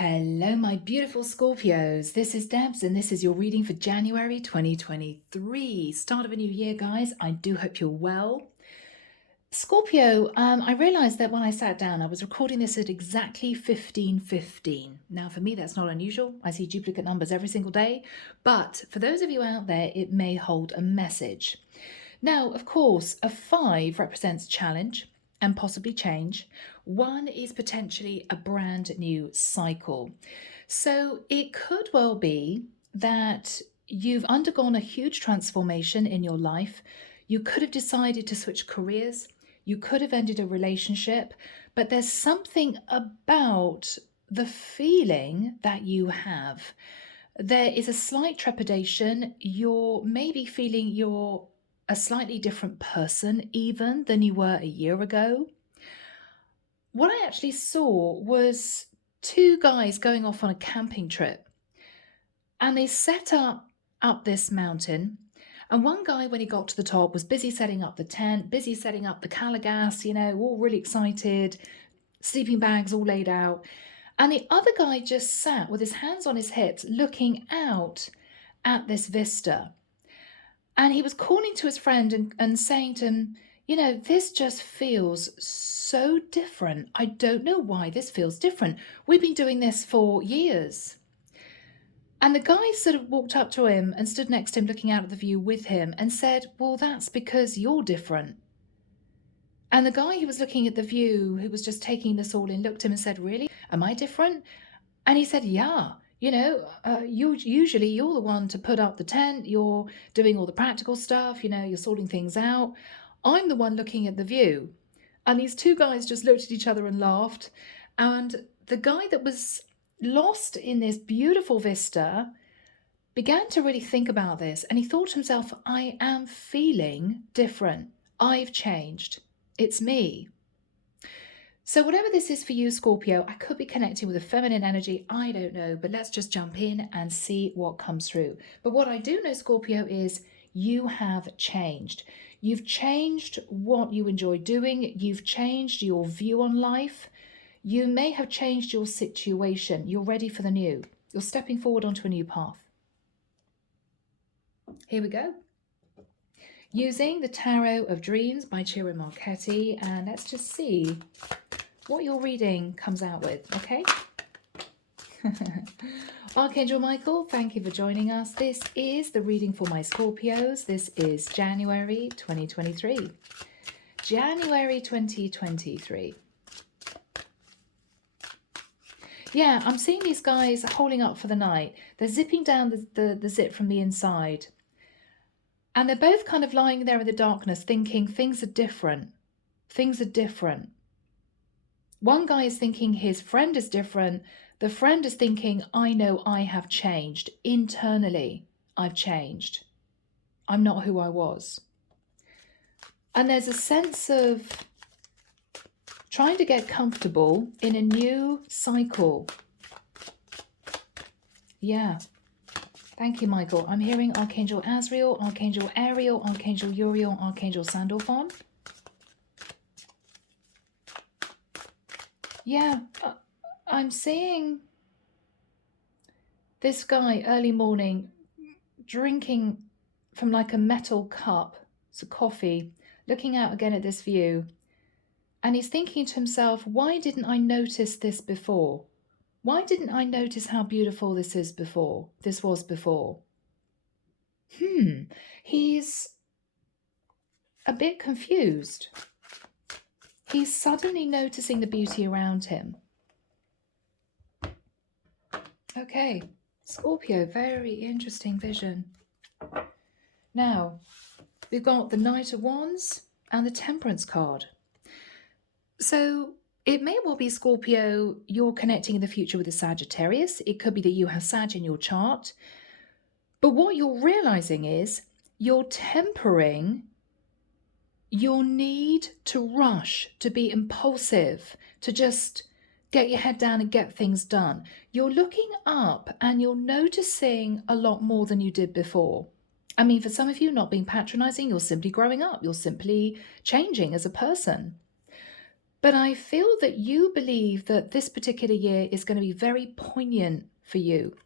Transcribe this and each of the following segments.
Hello, my beautiful Scorpios. This is Debs, and this is your reading for January 2023. Start of a new year, guys. I do hope you're well. Scorpio, I realized that when I sat down, I was recording this at exactly 15:15. Now, for me, that's not unusual. I see duplicate numbers every single day. But for those of you out there, it may hold a message. Now, of course, a 5 represents challenge and possibly change. 1 is potentially a brand new cycle. So it could well be that you've undergone a huge transformation in your life. You could have decided to switch careers. You could have ended a relationship, but there's something about the feeling that you have. There is a slight trepidation. You're maybe feeling you're a slightly different person even than you were a year ago. What I actually saw was 2 guys going off on a camping trip, and they set up this mountain. And one guy, when he got to the top, was busy setting up the tent, busy setting up the calagas, all really excited, sleeping bags all laid out. And the other guy just sat with his hands on his hips, looking out at this vista. And he was calling to his friend and saying to him, this just feels so different. I don't know why this feels different. We've been doing this for years. And the guy sort of walked up to him and stood next to him, looking out at the view with him, and said, well, that's because you're different. And the guy who was looking at the view, who was just taking this all in, looked at him and said, really? Am I different? And he said, yeah. Usually you're the one to put up the tent, you're doing all the practical stuff, you're sorting things out. I'm the one looking at the view. And these 2 guys just looked at each other and laughed. And the guy that was lost in this beautiful vista began to really think about this. And he thought to himself, I am feeling different. I've changed. It's me. So whatever this is for you, Scorpio, I could be connecting with a feminine energy. I don't know, but let's just jump in and see what comes through. But what I do know, Scorpio, is you have changed. You've changed what you enjoy doing. You've changed your view on life. You may have changed your situation. You're ready for the new. You're stepping forward onto a new path. Here we go. Using the Tarot of Dreams by Ciro and Marchetti, and let's just see what your reading comes out with, okay? Archangel Michael, thank you for joining us. This is the reading for my Scorpios. This is January 2023. January 2023. Yeah, I'm seeing these guys holding up for the night. They're zipping down the zip from the inside. And they're both kind of lying there in the darkness thinking things are different. Things are different. One guy is thinking his friend is different. The friend is thinking, I know I have changed. Internally, I've changed. I'm not who I was. And there's a sense of trying to get comfortable in a new cycle. Yeah. Thank you, Michael. I'm hearing Archangel Azrael, Archangel Ariel, Archangel Uriel, Archangel Sandalphon. Yeah, I'm seeing this guy early morning drinking from like a metal cup, it's a coffee, looking out again at this view. And he's thinking to himself, why didn't I notice this before? Why didn't I notice how beautiful this is before? This was before. He's a bit confused. He's suddenly noticing the beauty around him. Okay, Scorpio, very interesting vision. Now, we've got the Knight of Wands and the Temperance card. So it may well be, Scorpio, you're connecting in the future with a Sagittarius. It could be that you have Sag in your chart. But what you're realizing is you're tempering your need to rush, to be impulsive, to just get your head down and get things done. You're looking up and you're noticing a lot more than you did before. I mean, for some of you, not being patronizing, you're simply growing up. You're simply changing as a person. But I feel that you believe that this particular year is going to be very poignant for you.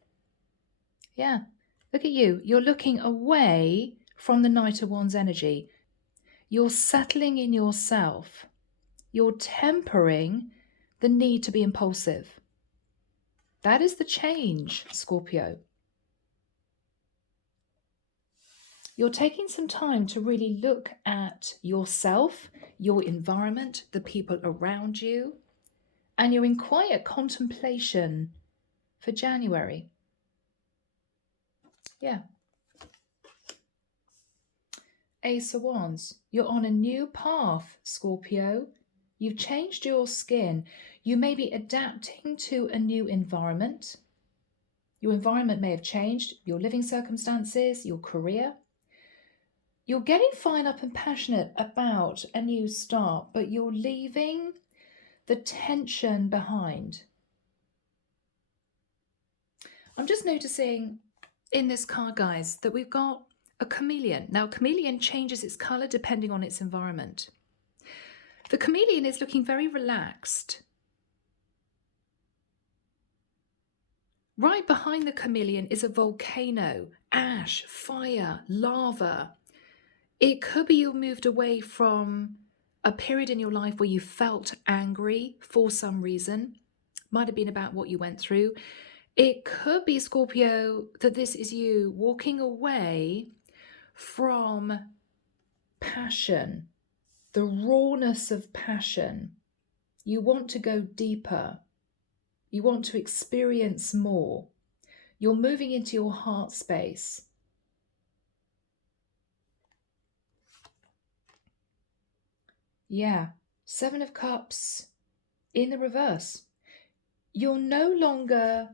Yeah, look at you. You're looking away from the Knight of Wands energy. You're settling in yourself. You're tempering the need to be impulsive. That is the change, Scorpio. You're taking some time to really look at yourself, your environment, the people around you, and you're in quiet contemplation for January. Yeah. Ace of Wands. You're on a new path, Scorpio. You've changed your skin. You may be adapting to a new environment. Your environment may have changed, your living circumstances, your career. You're getting fired up and passionate about a new start, but you're leaving the tension behind. I'm just noticing in this card, guys, that we've got a chameleon. Now, chameleon changes its color depending on its environment. The chameleon is looking very relaxed. Right behind the chameleon is a volcano, ash, fire, lava. It could be you moved away from a period in your life where you felt angry for some reason. Might have been about what you went through. It could be, Scorpio, that this is you walking away from passion, the rawness of passion. You want to go deeper. You want to experience more. You're moving into your heart space. Yeah, Seven of Cups in the reverse. You're no longer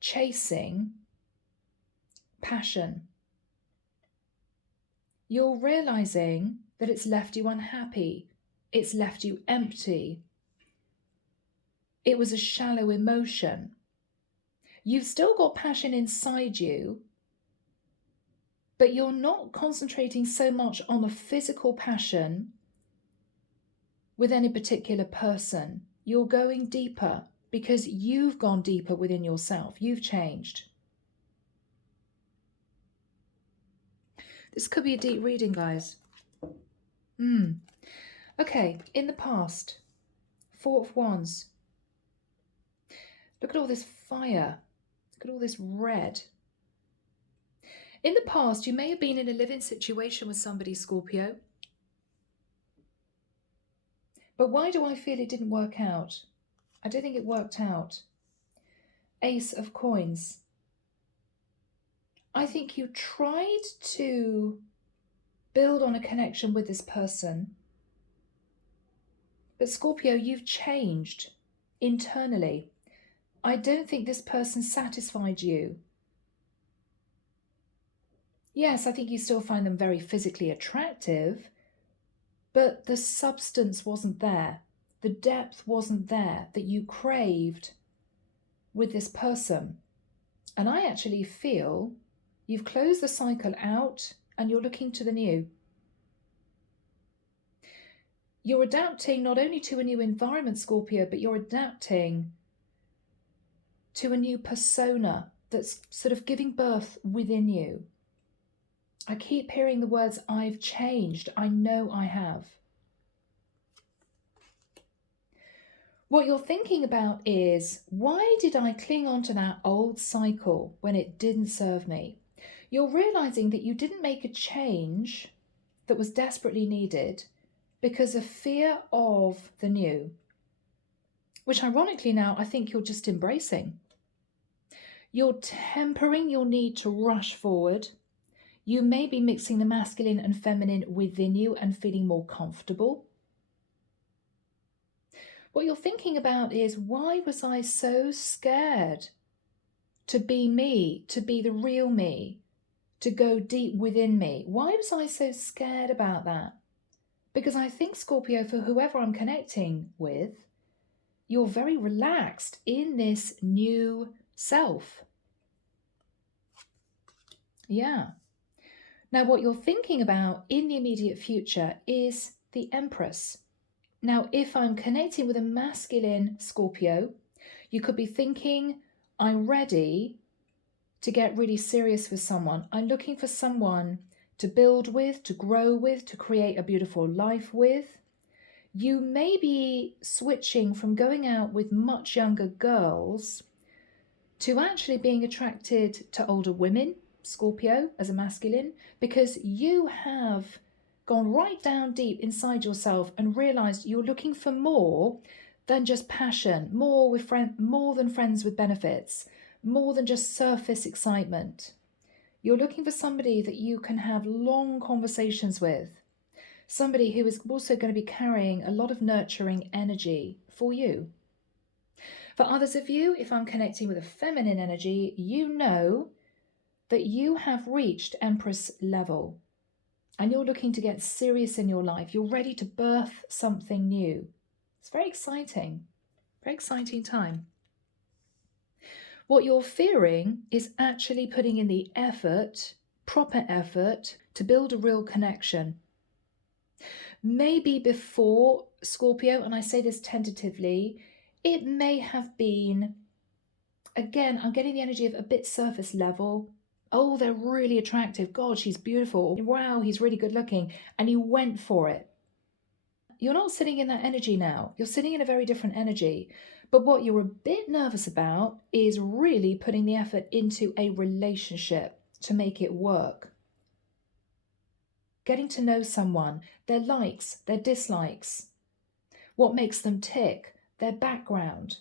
chasing passion. You're realizing that it's left you unhappy. It's left you empty. It was a shallow emotion. You've still got passion inside you, but you're not concentrating so much on the physical passion with any particular person. You're going deeper because you've gone deeper within yourself. You've changed. This could be a deep reading, guys. Okay, in the past, Four of Wands. Look at all this fire. Look at all this red. In the past, you may have been in a living situation with somebody, Scorpio. But why do I feel it didn't work out? I don't think it worked out. Ace of Coins. I think you tried to build on a connection with this person. But Scorpio, you've changed internally. I don't think this person satisfied you. Yes, I think you still find them very physically attractive, but the substance wasn't there. The depth wasn't there that you craved with this person. And I actually feel you've closed the cycle out and you're looking to the new. You're adapting not only to a new environment, Scorpio, but you're adapting to a new persona that's sort of giving birth within you. I keep hearing the words, I've changed. I know I have. What you're thinking about is, why did I cling on to that old cycle when it didn't serve me? You're realizing that you didn't make a change that was desperately needed because of fear of the new, which ironically now I think you're just embracing. You're tempering your need to rush forward. You may be mixing the masculine and feminine within you and feeling more comfortable. What you're thinking about is, why was I so scared to be me, to be the real me, to go deep within me? Why was I so scared about that? Because I think, Scorpio, for whoever I'm connecting with, you're very relaxed in this new self. Yeah. Now, what you're thinking about in the immediate future is the Empress. Now, if I'm connecting with a masculine Scorpio, you could be thinking, I'm ready to get really serious with someone. I'm looking for someone to build with, to grow with, to create a beautiful life with. You may be switching from going out with much younger girls to actually being attracted to older women, Scorpio, as a masculine, because you have gone right down deep inside yourself and realized you're looking for more than just passion, more than friends with benefits, more than just surface excitement. You're looking for somebody that you can have long conversations with, somebody who is also going to be carrying a lot of nurturing energy for you. For others of you, if I'm connecting with a feminine energy, you know that you have reached Empress level and you're looking to get serious in your life. You're ready to birth something new. It's very exciting time. What you're fearing is actually putting in the effort, proper effort, to build a real connection. Maybe before, Scorpio, and I say this tentatively, it may have been, again, I'm getting the energy of a bit surface level. Oh, they're really attractive. God, she's beautiful. Wow, he's really good looking. And you went for it. You're not sitting in that energy now. You're sitting in a very different energy. But what you're a bit nervous about is really putting the effort into a relationship to make it work. Getting to know someone, their likes, their dislikes, what makes them tick, their background,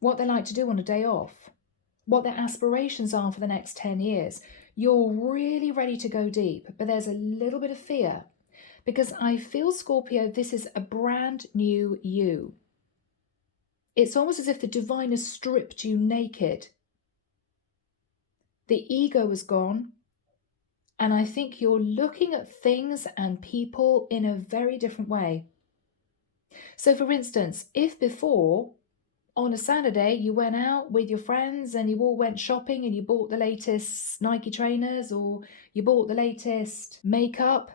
what they like to do on a day off, what their aspirations are for the next 10 years. You're really ready to go deep, but there's a little bit of fear because I feel, Scorpio, this is a brand new you. It's almost as if the divine has stripped you naked. The ego is gone. And I think you're looking at things and people in a very different way. So for instance, if before on a Saturday you went out with your friends and you all went shopping and you bought the latest Nike trainers or you bought the latest makeup,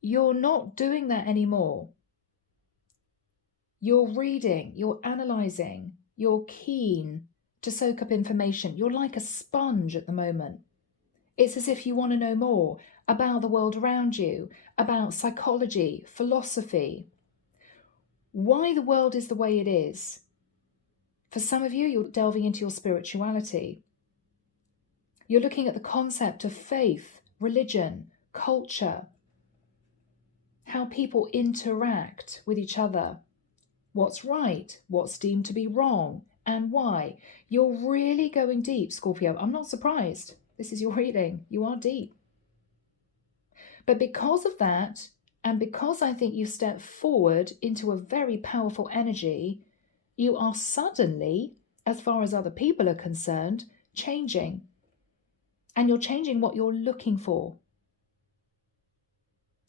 you're not doing that anymore. You're reading, you're analysing, you're keen to soak up information. You're like a sponge at the moment. It's as if you want to know more about the world around you, about psychology, philosophy, why the world is the way it is. For some of you, you're delving into your spirituality. You're looking at the concept of faith, religion, culture, how people interact with each other, what's right, what's deemed to be wrong, and why. You're really going deep, Scorpio. I'm not surprised. This is your reading. You are deep. But because of that, and because I think you step forward into a very powerful energy, you are suddenly, as far as other people are concerned, changing. And you're changing what you're looking for.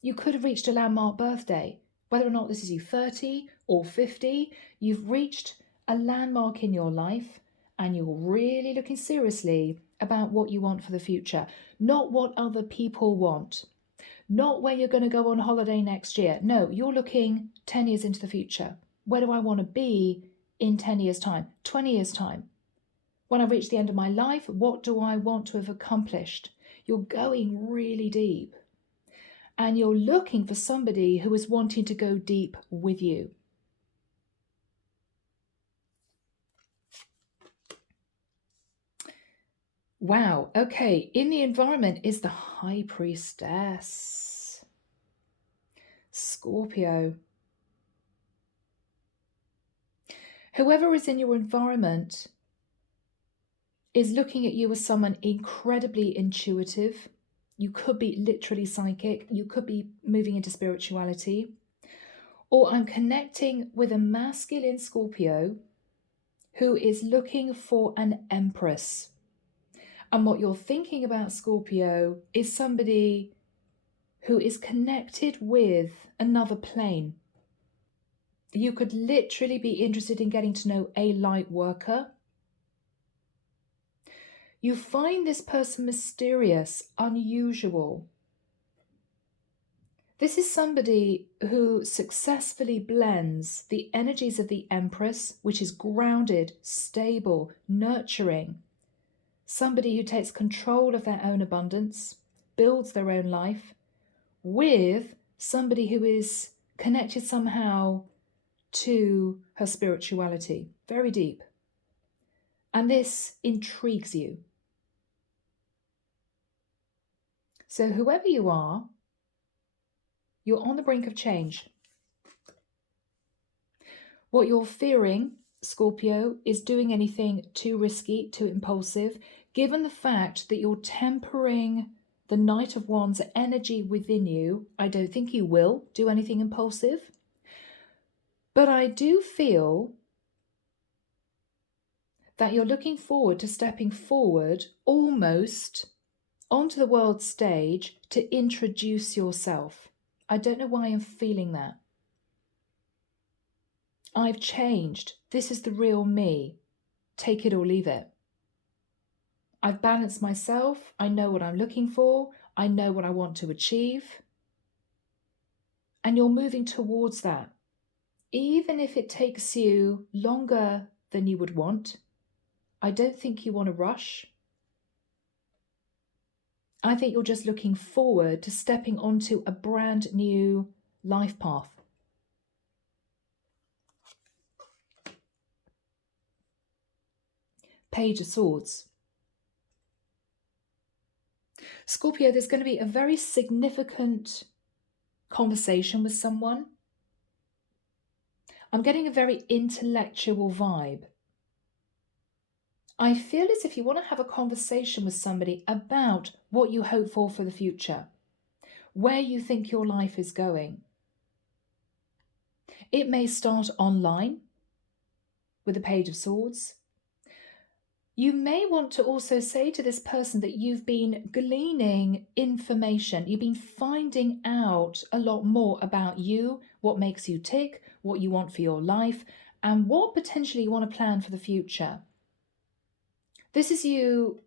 You could have reached a landmark birthday. Whether or not this is you 30 or 50, you've reached a landmark in your life and you're really looking seriously about what you want for the future, not what other people want, not where you're going to go on holiday next year. No, you're looking 10 years into the future. Where do I want to be in 10 years' time, 20 years' time? When I reach the end of my life, what do I want to have accomplished? You're going really deep. And you're looking for somebody who is wanting to go deep with you. Wow, okay, in the environment is the High Priestess. Scorpio. Whoever is in your environment is looking at you as someone incredibly intuitive. You could be literally psychic. You could be moving into spirituality. Or I'm connecting with a masculine Scorpio who is looking for an empress. And what you're thinking about, Scorpio, is somebody who is connected with another plane. You could literally be interested in getting to know a light worker. You find this person mysterious, unusual. This is somebody who successfully blends the energies of the Empress, which is grounded, stable, nurturing. Somebody who takes control of their own abundance, builds their own life, with somebody who is connected somehow to her spirituality, very deep. And this intrigues you. So whoever you are, you're on the brink of change. What you're fearing, Scorpio, is doing anything too risky, too impulsive, given the fact that you're tempering the Knight of Wands energy within you. I don't think you will do anything impulsive. But I do feel that you're looking forward to stepping forward almost onto the world stage to introduce yourself. I don't know why I'm feeling that. I've changed. This is the real me. Take it or leave it. I've balanced myself. I know what I'm looking for. I know what I want to achieve. And you're moving towards that. Even if it takes you longer than you would want, I don't think you want to rush. I think you're just looking forward to stepping onto a brand new life path. Page of Swords. Scorpio, there's going to be a very significant conversation with someone. I'm getting a very intellectual vibe. I feel as if you want to have a conversation with somebody about what you hope for the future, where you think your life is going. It may start online with the Page of Swords. You may want to also say to this person that you've been gleaning information. You've been finding out a lot more about you, what makes you tick, what you want for your life, and what potentially you want to plan for the future. This is you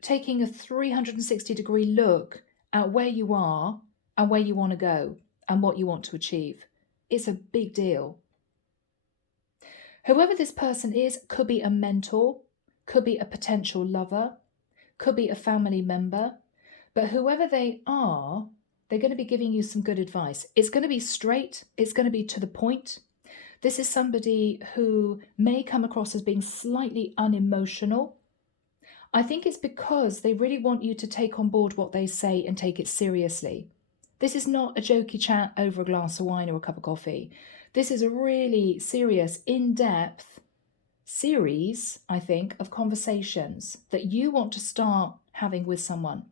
taking a 360-degree look at where you are and where you want to go and what you want to achieve. It's a big deal. Whoever this person is could be a mentor, could be a potential lover, could be a family member, but whoever they are, they're going to be giving you some good advice. It's going to be straight, it's going to be to the point. This is somebody who may come across as being slightly unemotional. I think it's because they really want you to take on board what they say and take it seriously. This is not a jokey chat over a glass of wine or a cup of coffee. This is a really serious, in-depth series, I think, of conversations that you want to start having with someone.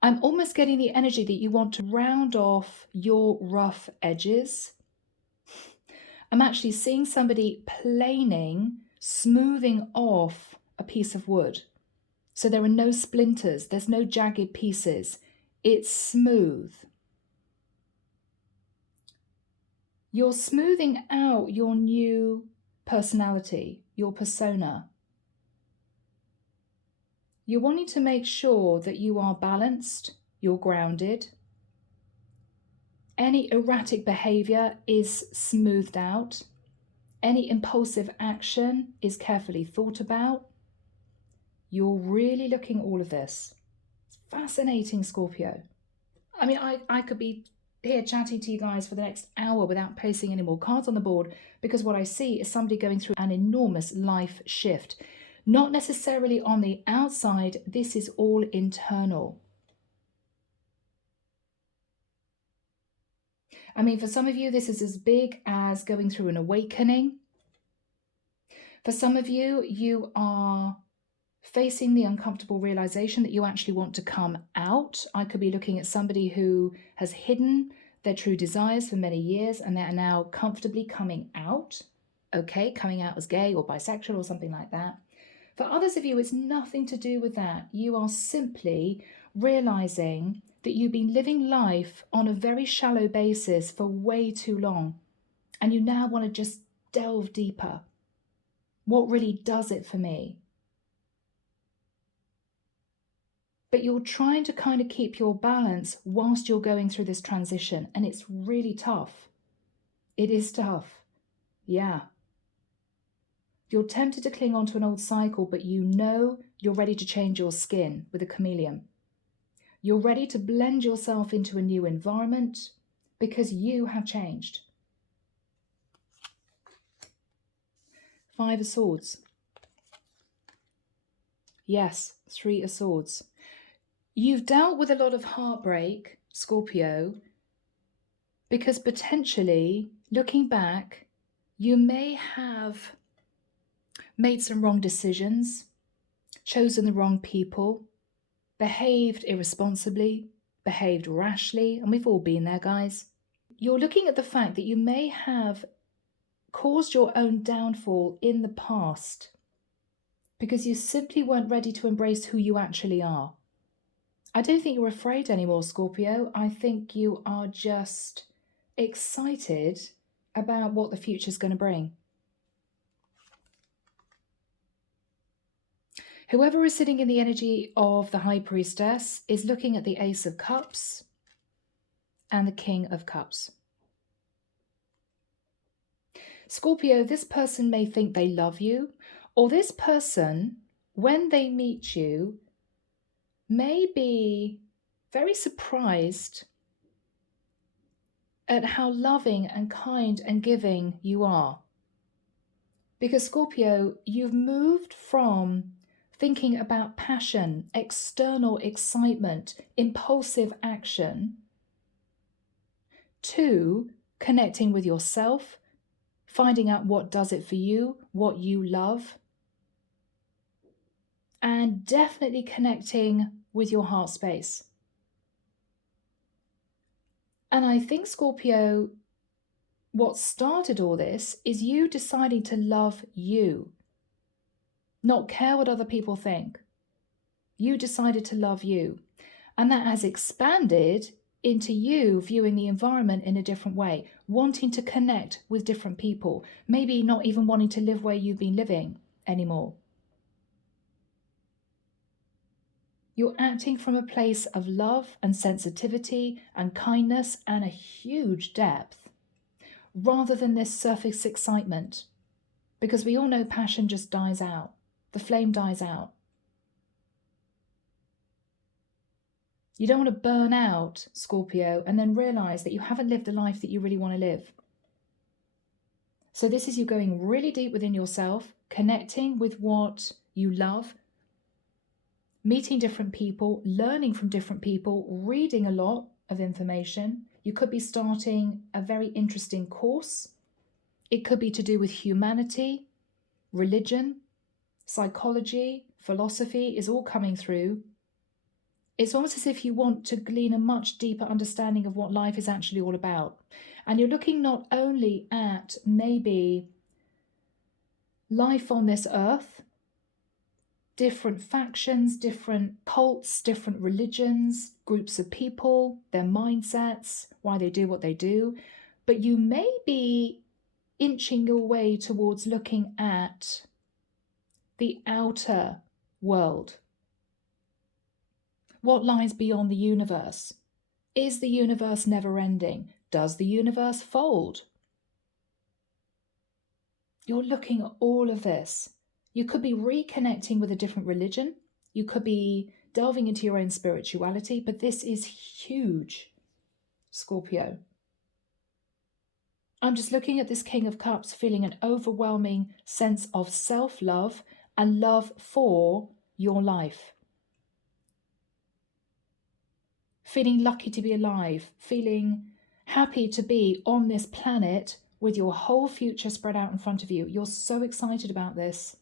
I'm almost getting the energy that you want to round off your rough edges. I'm actually seeing somebody planing, smoothing off a piece of wood. So there are no splinters, there's no jagged pieces. It's smooth. You're smoothing out your new personality, your persona. You're wanting to make sure that you are balanced, you're grounded. Any erratic behavior is smoothed out. Any impulsive action is carefully thought about. You're really looking at all of this. It's fascinating, Scorpio. I mean, I could be here chatting to you guys for the next hour without placing any more cards on the board, because what I see is somebody going through an enormous life shift. Not necessarily on the outside, this is all internal. I mean, for some of you, this is as big as going through an awakening. For some of you, you are facing the uncomfortable realization that you actually want to come out. I could be looking at somebody who has hidden their true desires for many years and they are now comfortably coming out. Okay, coming out as gay or bisexual or something like that. For others of you, it's nothing to do with that. You are simply realizing that you've been living life on a very shallow basis for way too long. And you now want to just delve deeper. What really does it for me? but you're trying to kind of keep your balance whilst you're going through this transition, and it's really tough. It is tough. Yeah. You're tempted to cling on to an old cycle, but you know you're ready to change your skin with a chameleon. You're ready to blend yourself into a new environment because you have changed. 5 of Swords. Yes, 3 of Swords. You've dealt with a lot of heartbreak, Scorpio, because potentially, looking back, you may have made some wrong decisions, chosen the wrong people, behaved irresponsibly, behaved rashly, and we've all been there, guys. You're looking at the fact that you may have caused your own downfall in the past because you simply weren't ready to embrace who you actually are. I don't think you're afraid anymore, Scorpio. I think you are just excited about what the future's going to bring. Whoever is sitting in the energy of the High Priestess is looking at the Ace of Cups and the King of Cups. Scorpio, this person may think they love you, or this person, when they meet you, may be very surprised at how loving and kind and giving you are. Because Scorpio, you've moved from thinking about passion, external excitement, impulsive action, to connecting with yourself, finding out what does it for you, what you love, and definitely connecting with your heart space. And I think, Scorpio, what started all this is you deciding to love you, not care what other people think. You decided to love you. And that has expanded into you viewing the environment in a different way, wanting to connect with different people, maybe not even wanting to live where you've been living anymore. You're acting from a place of love and sensitivity and kindness and a huge depth, rather than this surface excitement. Because we all know passion just dies out. The flame dies out. You don't want to burn out, Scorpio, and then realize that you haven't lived the life that you really want to live. So this is you going really deep within yourself, connecting with what you love, meeting different people, learning from different people, reading a lot of information. You could be starting a very interesting course. It could be to do with humanity, religion, psychology, philosophy is all coming through. It's almost as if you want to glean a much deeper understanding of what life is actually all about. And you're looking not only at maybe life on this earth, different factions, different cults, different religions, groups of people, their mindsets, why they do what they do, but you may be inching your way towards looking at the outer world. What lies beyond the universe? Is the universe never ending? Does the universe fold? You're looking at all of this. You could be reconnecting with a different religion. You could be delving into your own spirituality, but this is huge, Scorpio. I'm just looking at this King of Cups, feeling an overwhelming sense of self-love and love for your life. Feeling lucky to be alive, feeling happy to be on this planet with your whole future spread out in front of you. You're so excited about this.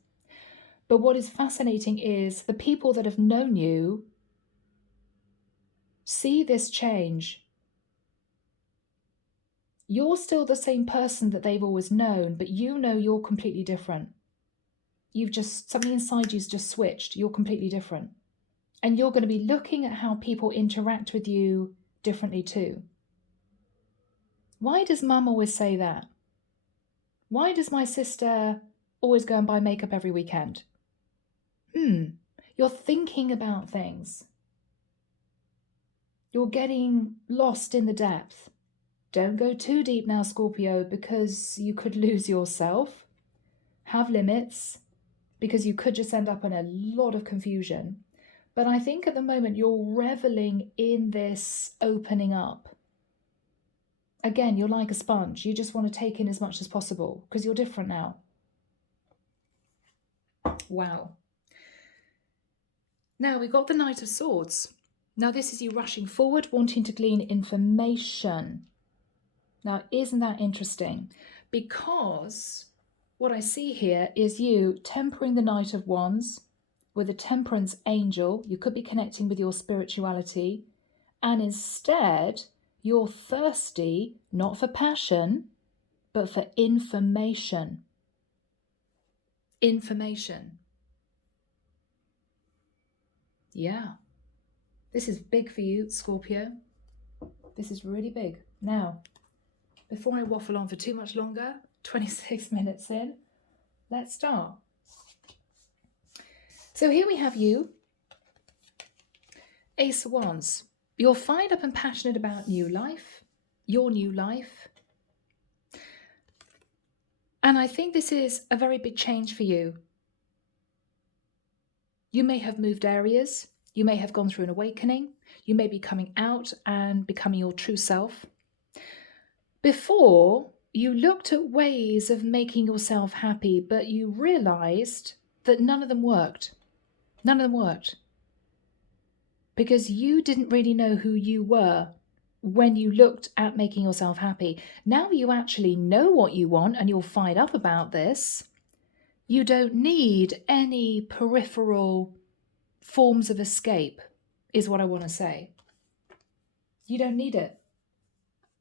But what is fascinating is the people that have known you see this change. You're still the same person that they've always known, but you know you're completely different. Something inside you's just switched. You're completely different. And you're going to be looking at how people interact with you differently too. Why does Mum always say that? Why does my sister always go and buy makeup every weekend? You're thinking about things. You're getting lost in the depth. Don't go too deep now, Scorpio, because you could lose yourself. Have limits, because you could just end up in a lot of confusion. But I think at the moment you're reveling in this opening up. Again, you're like a sponge. You just want to take in as much as possible because you're different now. Wow. Now we've got the Knight of Swords. Now this is you rushing forward, wanting to glean information. Now, isn't that interesting? Because what I see here is you tempering the Knight of Wands with a temperance angel. You could be connecting with your spirituality. And instead, you're thirsty, not for passion, but for information. Information. Yeah. This is big for you, Scorpio. This is really big. Now, before I waffle on for too much longer, 26 minutes in, let's start. So here we have you, Ace of Wands. You're fired up and passionate about new life, your new life. And I think this is a very big change for you. You may have moved areas. You may have gone through an awakening. You may be coming out and becoming your true self. Before, you looked at ways of making yourself happy, but you realized that none of them worked. None of them worked. Because you didn't really know who you were when you looked at making yourself happy. Now you actually know what you want and you're fired up about this. You don't need any peripheral forms of escape, is what I want to say. You don't need it.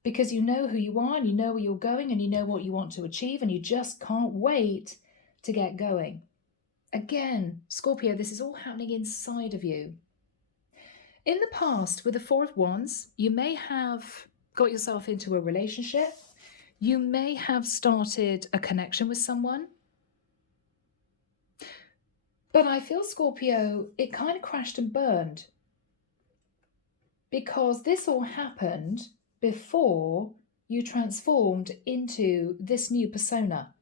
Because you know who you are and you know where you're going and you know what you want to achieve and you just can't wait to get going. Again, Scorpio, this is all happening inside of you. In the past, with the Four of Wands, you may have got yourself into a relationship. You may have started a connection with someone. But I feel, Scorpio, it kind of crashed and burned. Because this all happened before you transformed into this new persona.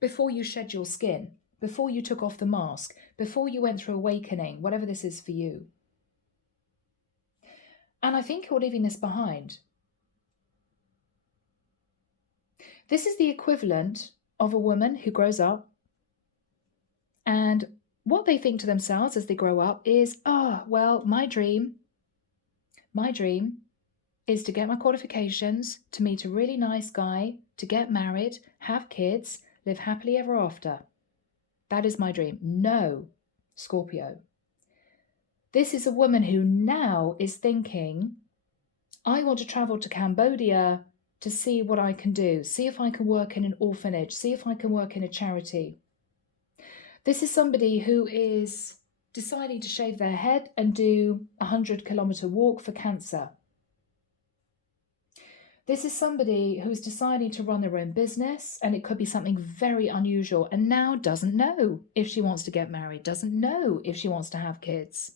Before you shed your skin. Before you took off the mask. Before you went through awakening, whatever this is for you. And I think you're leaving this behind. This is the equivalent of a woman who grows up and what they think to themselves as they grow up is, well, my dream is to get my qualifications, to meet a really nice guy, to get married, have kids, live happily ever after. That is my dream. No, Scorpio. This is a woman who now is thinking, I want to travel to Cambodia to see what I can do, see if I can work in an orphanage, see if I can work in a charity. This is somebody who is deciding to shave their head and do a 100-kilometer walk for cancer. This is somebody who's deciding to run their own business, and it could be something very unusual, and now doesn't know if she wants to get married, doesn't know if she wants to have kids.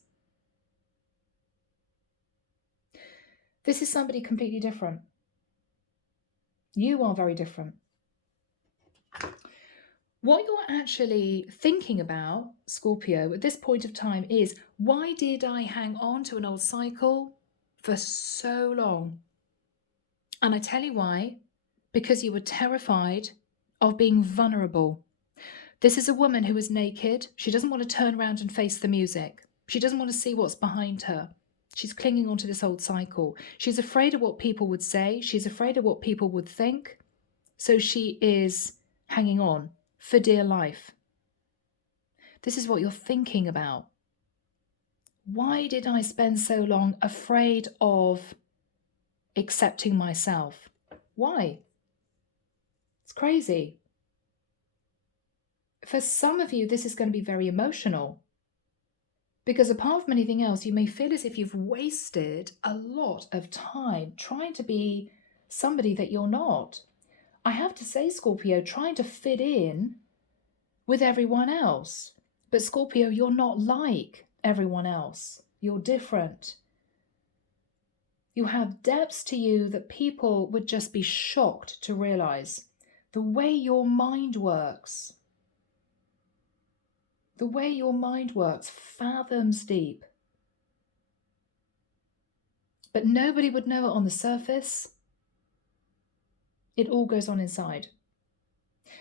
This is somebody completely different. You are very different. What you're actually thinking about, Scorpio, at this point of time is, why did I hang on to an old cycle for so long? And I tell you why. Because you were terrified of being vulnerable. This is a woman who is naked. She doesn't want to turn around and face the music. She doesn't want to see what's behind her. She's clinging onto this old cycle. She's afraid of what people would say. She's afraid of what people would think. So she is hanging on for dear life. This is what you're thinking about. Why did I spend so long afraid of accepting myself? Why? It's crazy. For some of you, this is going to be very emotional. Because apart from anything else, you may feel as if you've wasted a lot of time trying to be somebody that you're not. I have to say, Scorpio, trying to fit in with everyone else. But Scorpio, you're not like everyone else. You're different. You have depths to you that people would just be shocked to realize. The way your mind works. The way your mind works, fathoms deep. But nobody would know it on the surface. It all goes on inside.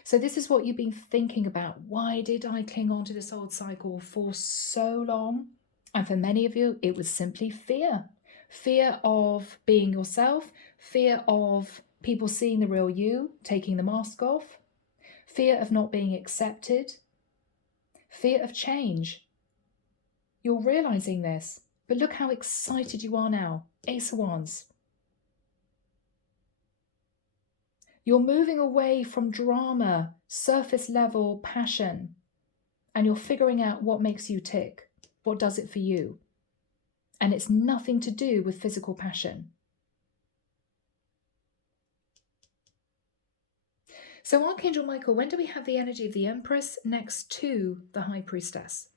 So this is what you've been thinking about. Why did I cling on to this old cycle for so long? And for many of you, it was simply fear. Fear of being yourself, fear of people seeing the real you, taking the mask off, fear of not being accepted, fear of change. You're realizing this, but look how excited you are now. Ace of Wands. You're moving away from drama, surface level passion, and you're figuring out what makes you tick, what does it for you. And it's nothing to do with physical passion. So Archangel Michael, when do we have the energy of the Empress next to the High Priestess?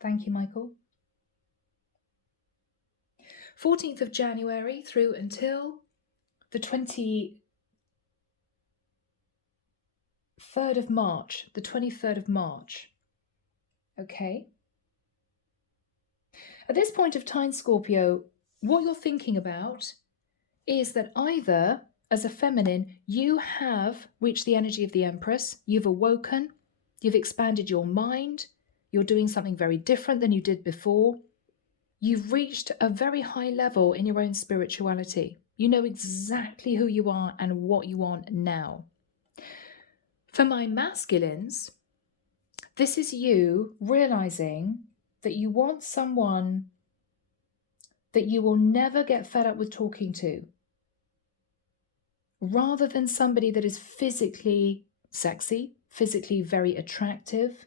Thank you, Michael. 14th of January through until the 23rd of March, the 23rd of March. Okay. At this point of time, Scorpio, what you're thinking about is that either as a feminine, you have reached the energy of the Empress, you've awoken, you've expanded your mind, you're doing something very different than you did before. You've reached a very high level in your own spirituality. You know exactly who you are and what you want now. For my masculines, this is you realizing that you want someone that you will never get fed up with talking to, rather than somebody that is physically sexy, physically very attractive.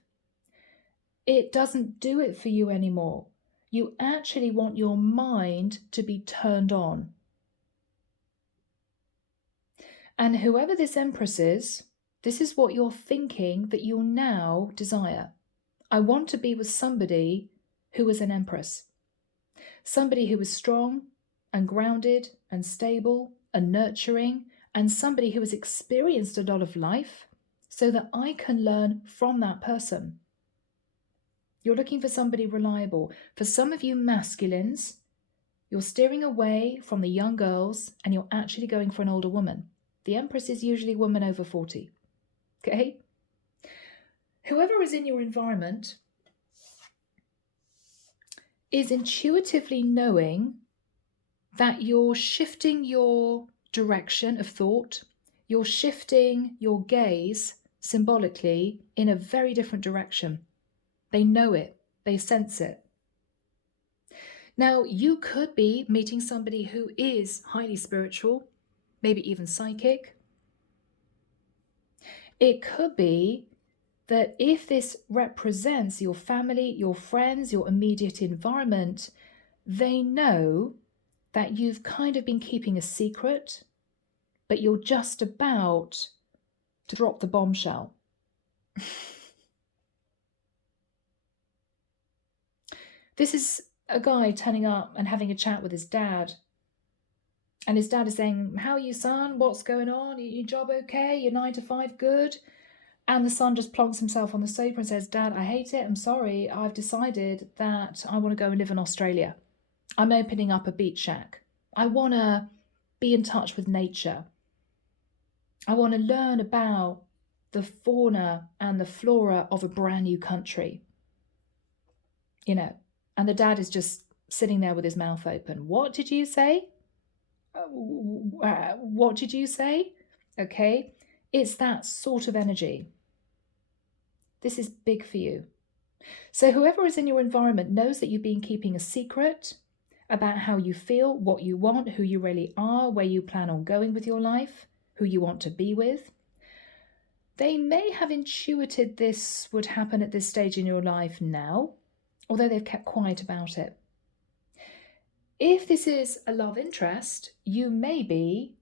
It doesn't do it for you anymore. You actually want your mind to be turned on. And whoever this Empress is, this is what you're thinking that you'll now desire. I want to be with somebody who is an Empress. Somebody who is strong and grounded and stable and nurturing, and somebody who has experienced a lot of life so that I can learn from that person. You're looking for somebody reliable. For some of you masculines, you're steering away from the young girls and you're actually going for an older woman. The Empress is usually a woman over 40. Okay? Whoever is in your environment is intuitively knowing that you're shifting your direction of thought, you're shifting your gaze symbolically in a very different direction. They know it, they sense it. Now, you could be meeting somebody who is highly spiritual, maybe even psychic. It could be that if this represents your family, your friends, your immediate environment, they know that you've kind of been keeping a secret, but you're just about to drop the bombshell. This is a guy turning up and having a chat with his dad. And his dad is saying, how are you, son? What's going on? Your job okay? Your 9 to 5 good? And the son just plonks himself on the sofa and says, Dad, I hate it. I'm sorry. I've decided that I want to go and live in Australia. I'm opening up a beach shack. I want to be in touch with nature. I want to learn about the fauna and the flora of a brand new country. You know, and the dad is just sitting there with his mouth open. What did you say? What did you say? Okay, it's that sort of energy. This is big for you. So whoever is in your environment knows that you've been keeping a secret about how you feel, what you want, who you really are, where you plan on going with your life, who you want to be with. They may have intuited this would happen at this stage in your life now, although they've kept quiet about it. If this is a love interest, you may be,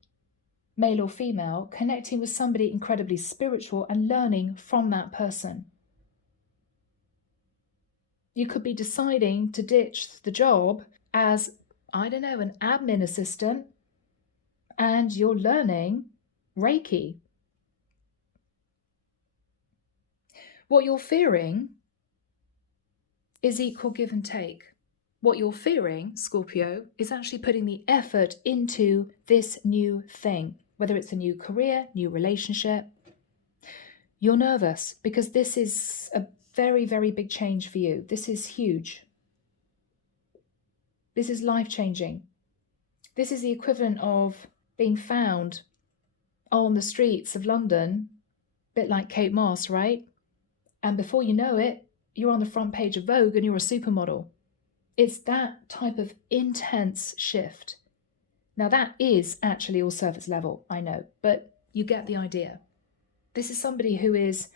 male or female, connecting with somebody incredibly spiritual and learning from that person. You could be deciding to ditch the job as I don't know, an admin assistant, and you're learning Reiki. What you're fearing is equal give and take. What you're fearing, Scorpio, is actually putting the effort into this new thing, whether it's a new career, new relationship. You're nervous because this is a very, very big change for you. This is huge. This is life-changing. This is the equivalent of being found on the streets of London, a bit like Kate Moss, right? And before you know it, you're on the front page of Vogue and you're a supermodel. It's that type of intense shift. Now that is actually all surface level, I know, but you get the idea. This is somebody who is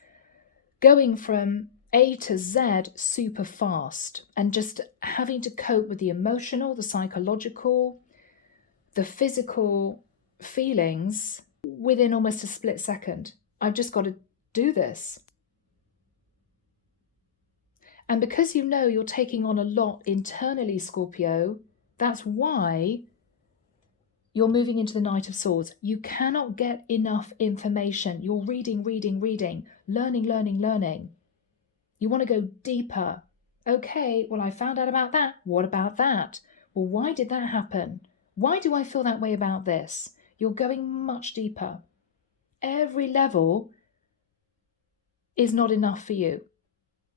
going from A to Z super fast and just having to cope with the emotional, the psychological, the physical feelings within almost a split second. I've just got to do this. And because you know you're taking on a lot internally, Scorpio, that's why you're moving into the Knight of Swords. You cannot get enough information. You're reading, learning. You want to go deeper. Okay, well, I found out about that. What about that? Well, why did that happen? Why do I feel that way about this? You're going much deeper. Every level is not enough for you.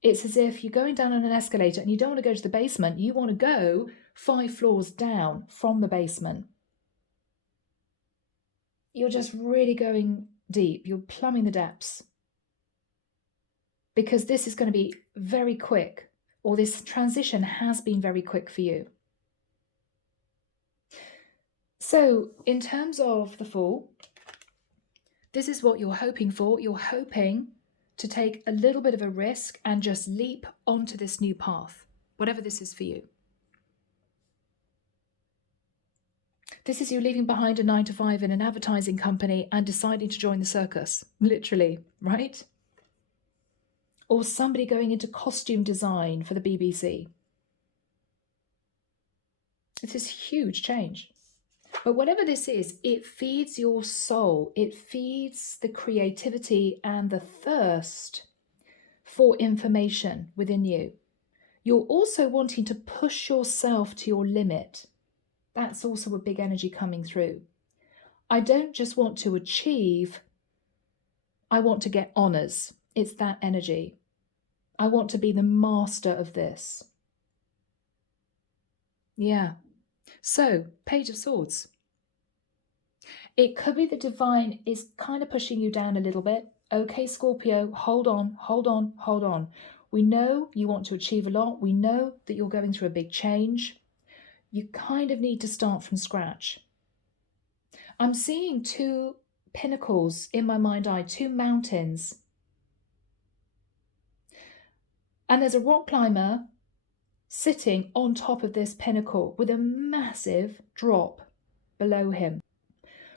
It's as if you're going down on an escalator and you don't want to go to the basement. You want to go 5 floors down from the basement. You're just really going deep. You're plumbing the depths. Because this is going to be very quick, or this transition has been very quick for you. So in terms of the Fool, this is what you're hoping for. You're hoping to take a little bit of a risk and just leap onto this new path, whatever this is for you. This is you leaving behind a 9-to-5 in an advertising company and deciding to join the circus, literally, right? Or somebody going into costume design for the BBC. It's this huge change. But whatever this is, it feeds your soul. It feeds the creativity and the thirst for information within you. You're also wanting to push yourself to your limit. That's also a big energy coming through. I don't just want to achieve, I want to get honors. It's that energy. I want to be the master of this. Yeah. So, Page of Swords. It could be the divine is kind of pushing you down a little bit. Okay, Scorpio, hold on. We know you want to achieve a lot. We know that you're going through a big change. You kind of need to start from scratch. I'm seeing 2 pinnacles in my mind's eye, 2 mountains. And there's a rock climber sitting on top of this pinnacle with a massive drop below him.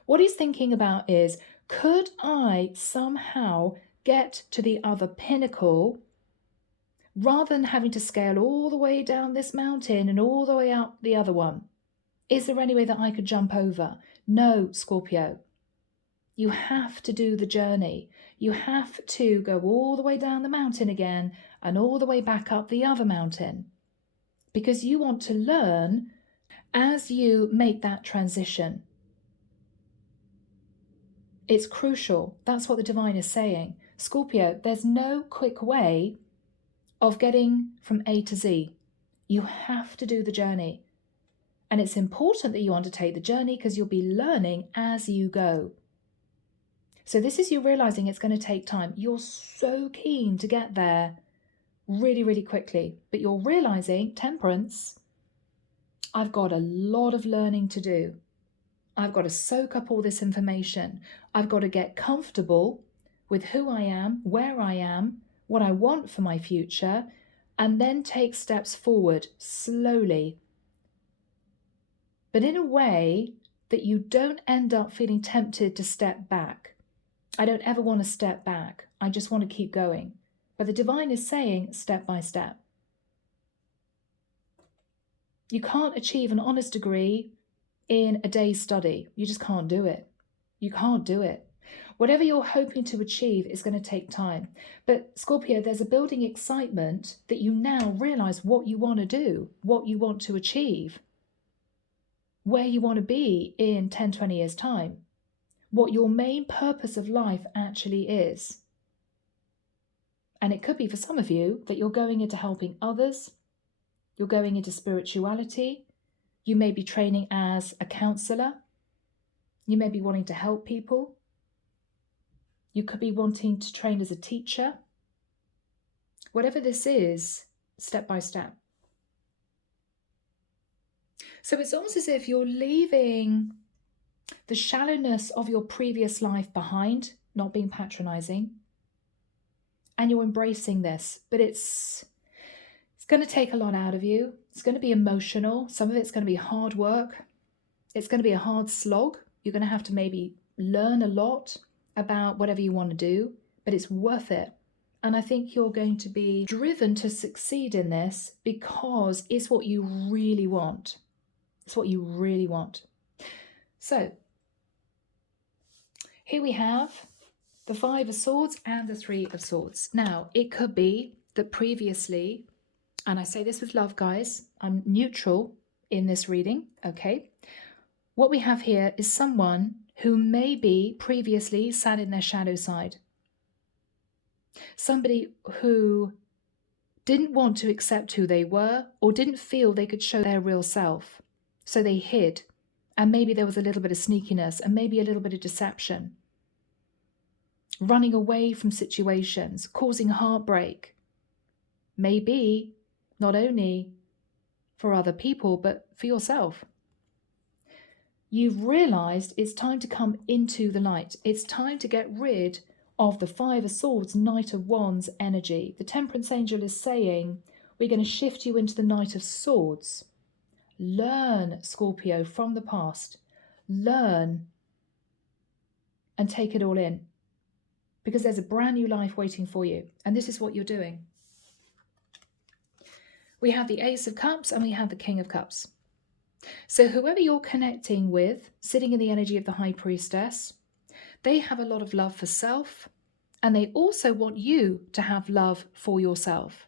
What he's thinking about is, could I somehow get to the other pinnacle rather than having to scale all the way down this mountain and all the way up the other one? Is there any way that I could jump over? No, Scorpio. You have to do the journey. You have to go all the way down the mountain again and all the way back up the other mountain, because you want to learn as you make that transition. It's crucial. That's what the divine is saying. Scorpio, there's no quick way of getting from A to Z. You have to do the journey. And it's important that you undertake the journey because you'll be learning as you go. So this is you realizing it's going to take time. You're so keen to get there really, really quickly. But you're realizing, Temperance, I've got a lot of learning to do. I've got to soak up all this information. I've got to get comfortable with who I am, where I am, what I want for my future, and then take steps forward slowly. But in a way that you don't end up feeling tempted to step back. I don't ever want to step back. I just want to keep going. But the divine is saying step by step. You can't achieve an honours degree in a day's study. You just can't do it. You can't do it. Whatever you're hoping to achieve is going to take time. But Scorpio, there's a building excitement that you now realize what you want to do, what you want to achieve, where you want to be in 10, 20 years' time, what your main purpose of life actually is. And it could be for some of you that you're going into helping others, you're going into spirituality, you may be training as a counselor, you may be wanting to help people, you could be wanting to train as a teacher. Whatever this is, step by step. So it's almost as if you're leaving the shallowness of your previous life behind, not being patronizing, and you're embracing this. But it's going to take a lot out of you. It's going to be emotional. Some of it's going to be hard work. It's going to be a hard slog. You're going to have to maybe learn a lot about whatever you want to do, but it's worth it. And I think you're going to be driven to succeed in this because it's what you really want. It's what you really want. So here we have the 5 of Swords and the 3 of Swords. Now, it could be that previously, and I say this with love, guys, I'm neutral in this reading, okay? What we have here is someone who maybe previously sat in their shadow side. Somebody who didn't want to accept who they were or didn't feel they could show their real self. So they hid. And maybe there was a little bit of sneakiness and maybe a little bit of deception. Running away from situations, causing heartbreak. Maybe not only for other people, but for yourself. You've realized it's time to come into the light. It's time to get rid of the 5 of Swords, Knight of Wands energy. The Temperance Angel is saying, we're going to shift you into the Knight of Swords. Learn, Scorpio, from the past. Learn and take it all in. Because there's a brand new life waiting for you. And this is what you're doing. We have the Ace of Cups and we have the King of Cups. So whoever you're connecting with, sitting in the energy of the High Priestess, they have a lot of love for self, and they also want you to have love for yourself.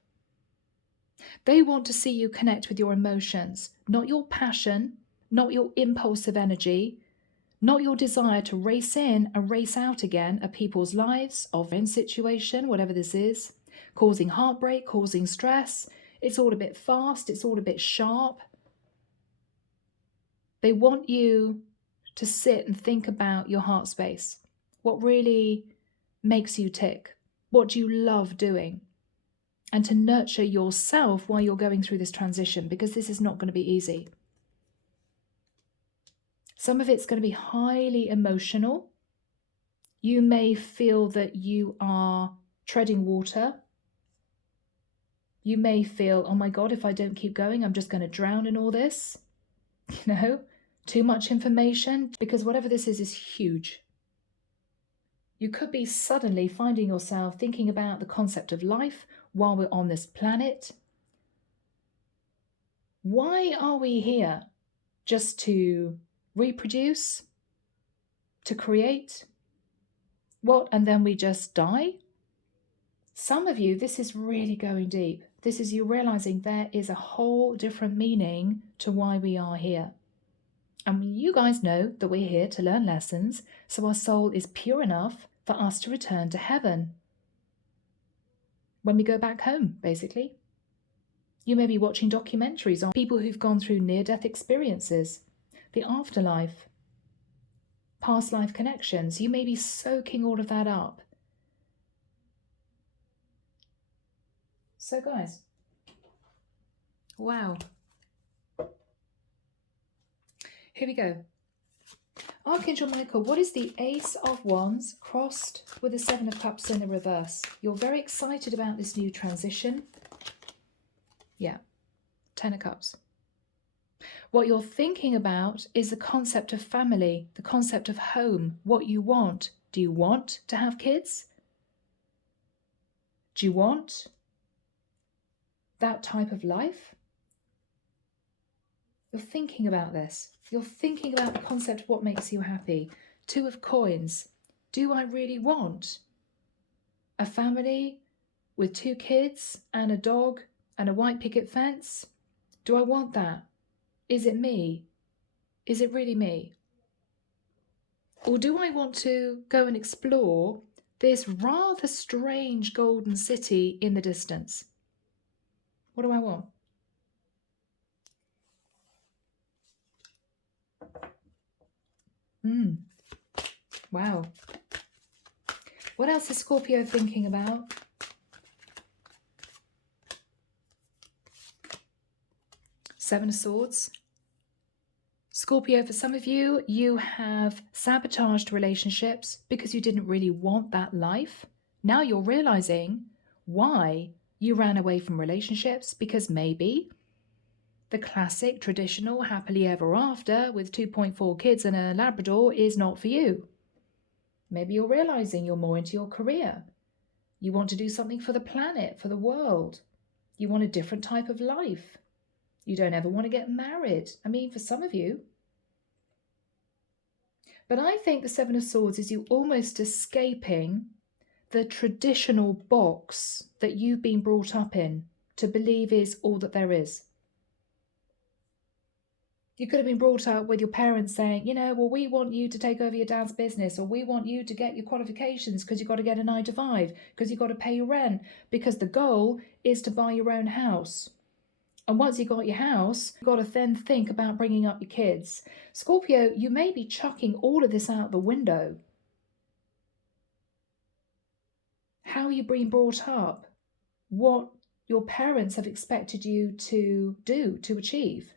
They want to see you connect with your emotions, not your passion, not your impulsive energy, not your desire to race in and race out again at people's lives, of in situation, whatever this is, causing heartbreak, causing stress. It's all a bit fast, it's all a bit sharp. They want you to sit and think about your heart space. What really makes you tick? What do you love doing? And to nurture yourself while you're going through this transition, because this is not going to be easy. Some of it's going to be highly emotional. You may feel that you are treading water. You may feel, oh my God, if I don't keep going, I'm just going to drown in all this. You know, too much information, because whatever this is huge. You could be suddenly finding yourself thinking about the concept of life while we're on this planet. Why are we here? Just to reproduce? To create? What, and then we just die? Some of you, this is really going deep. This is you realizing there is a whole different meaning to why we are here. And you guys know that we're here to learn lessons, so our soul is pure enough for us to return to heaven. When we go back home, basically. You may be watching documentaries on people who've gone through near-death experiences, the afterlife, past life connections. You may be soaking all of that up. So guys, wow. Here we go. Archangel Michael, what is the Ace of Wands crossed with the 7 of Cups in the reverse? You're very excited about this new transition. Yeah, 10 of Cups. What you're thinking about is the concept of family, the concept of home, what you want. Do you want to have kids? Do you want that type of life? You're thinking about this. You're thinking about the concept of what makes you happy. Two of coins. Do I really want a family with 2 kids and a dog and a white picket fence? Do I want that? Is it me? Is it really me? Or do I want to go and explore this rather strange golden city in the distance? What do I want? Wow. What else is Scorpio thinking about? Seven of Swords. Scorpio, for some of you, you have sabotaged relationships because you didn't really want that life. Now you're realizing why you ran away from relationships, because maybe the classic traditional happily ever after with 2.4 kids and a Labrador is not for you. Maybe you're realizing you're more into your career. You want to do something for the planet, for the world. You want a different type of life. You don't ever want to get married. I mean, for some of you. But I think the Seven of Swords is you almost escaping the traditional box that you've been brought up in to believe is all that there is. You could have been brought up with your parents saying, well, we want you to take over your dad's business, or we want you to get your qualifications because you've got to get a 9 to 5, because you've got to pay your rent, because the goal is to buy your own house. And once you've got your house, you've got to then think about bringing up your kids. Scorpio, you may be chucking all of this out the window. How you've been brought up, what your parents have expected you to do, to achieve.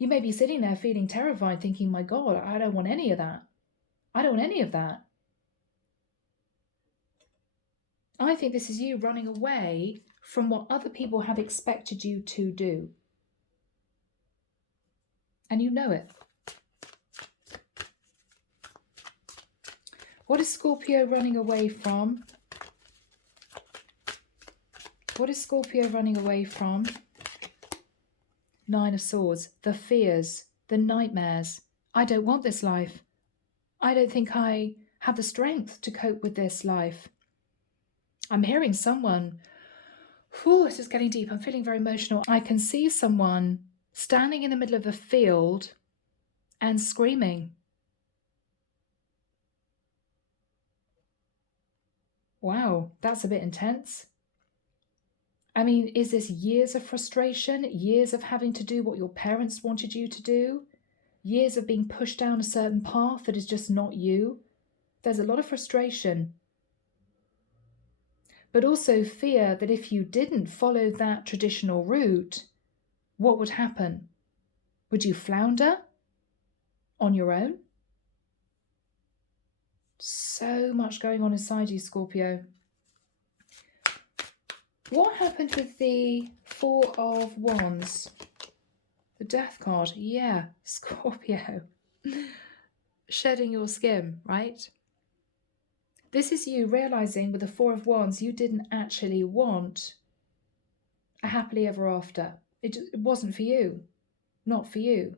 You may be sitting there feeling terrified, thinking, my God, I don't want any of that. I don't want any of that. I think this is you running away from what other people have expected you to do. And you know it. What is Scorpio running away from? What is Scorpio running away from? 9 of Swords, the fears, the nightmares. I don't want this life. I don't think I have the strength to cope with this life. I'm hearing someone, this is getting deep. I'm feeling very emotional. I can see someone standing in the middle of a field and screaming. Wow, that's a bit intense. I mean, is this years of frustration, years of having to do what your parents wanted you to do, years of being pushed down a certain path that is just not you? There's a lot of frustration, but also fear that if you didn't follow that traditional route, what would happen? Would you flounder on your own? So much going on inside you, Scorpio. What happened with the 4 of Wands? The Death card. Yeah, Scorpio. Shedding your skin, right? This is you realizing with the 4 of Wands, you didn't actually want a happily ever after. It wasn't for you. Not for you.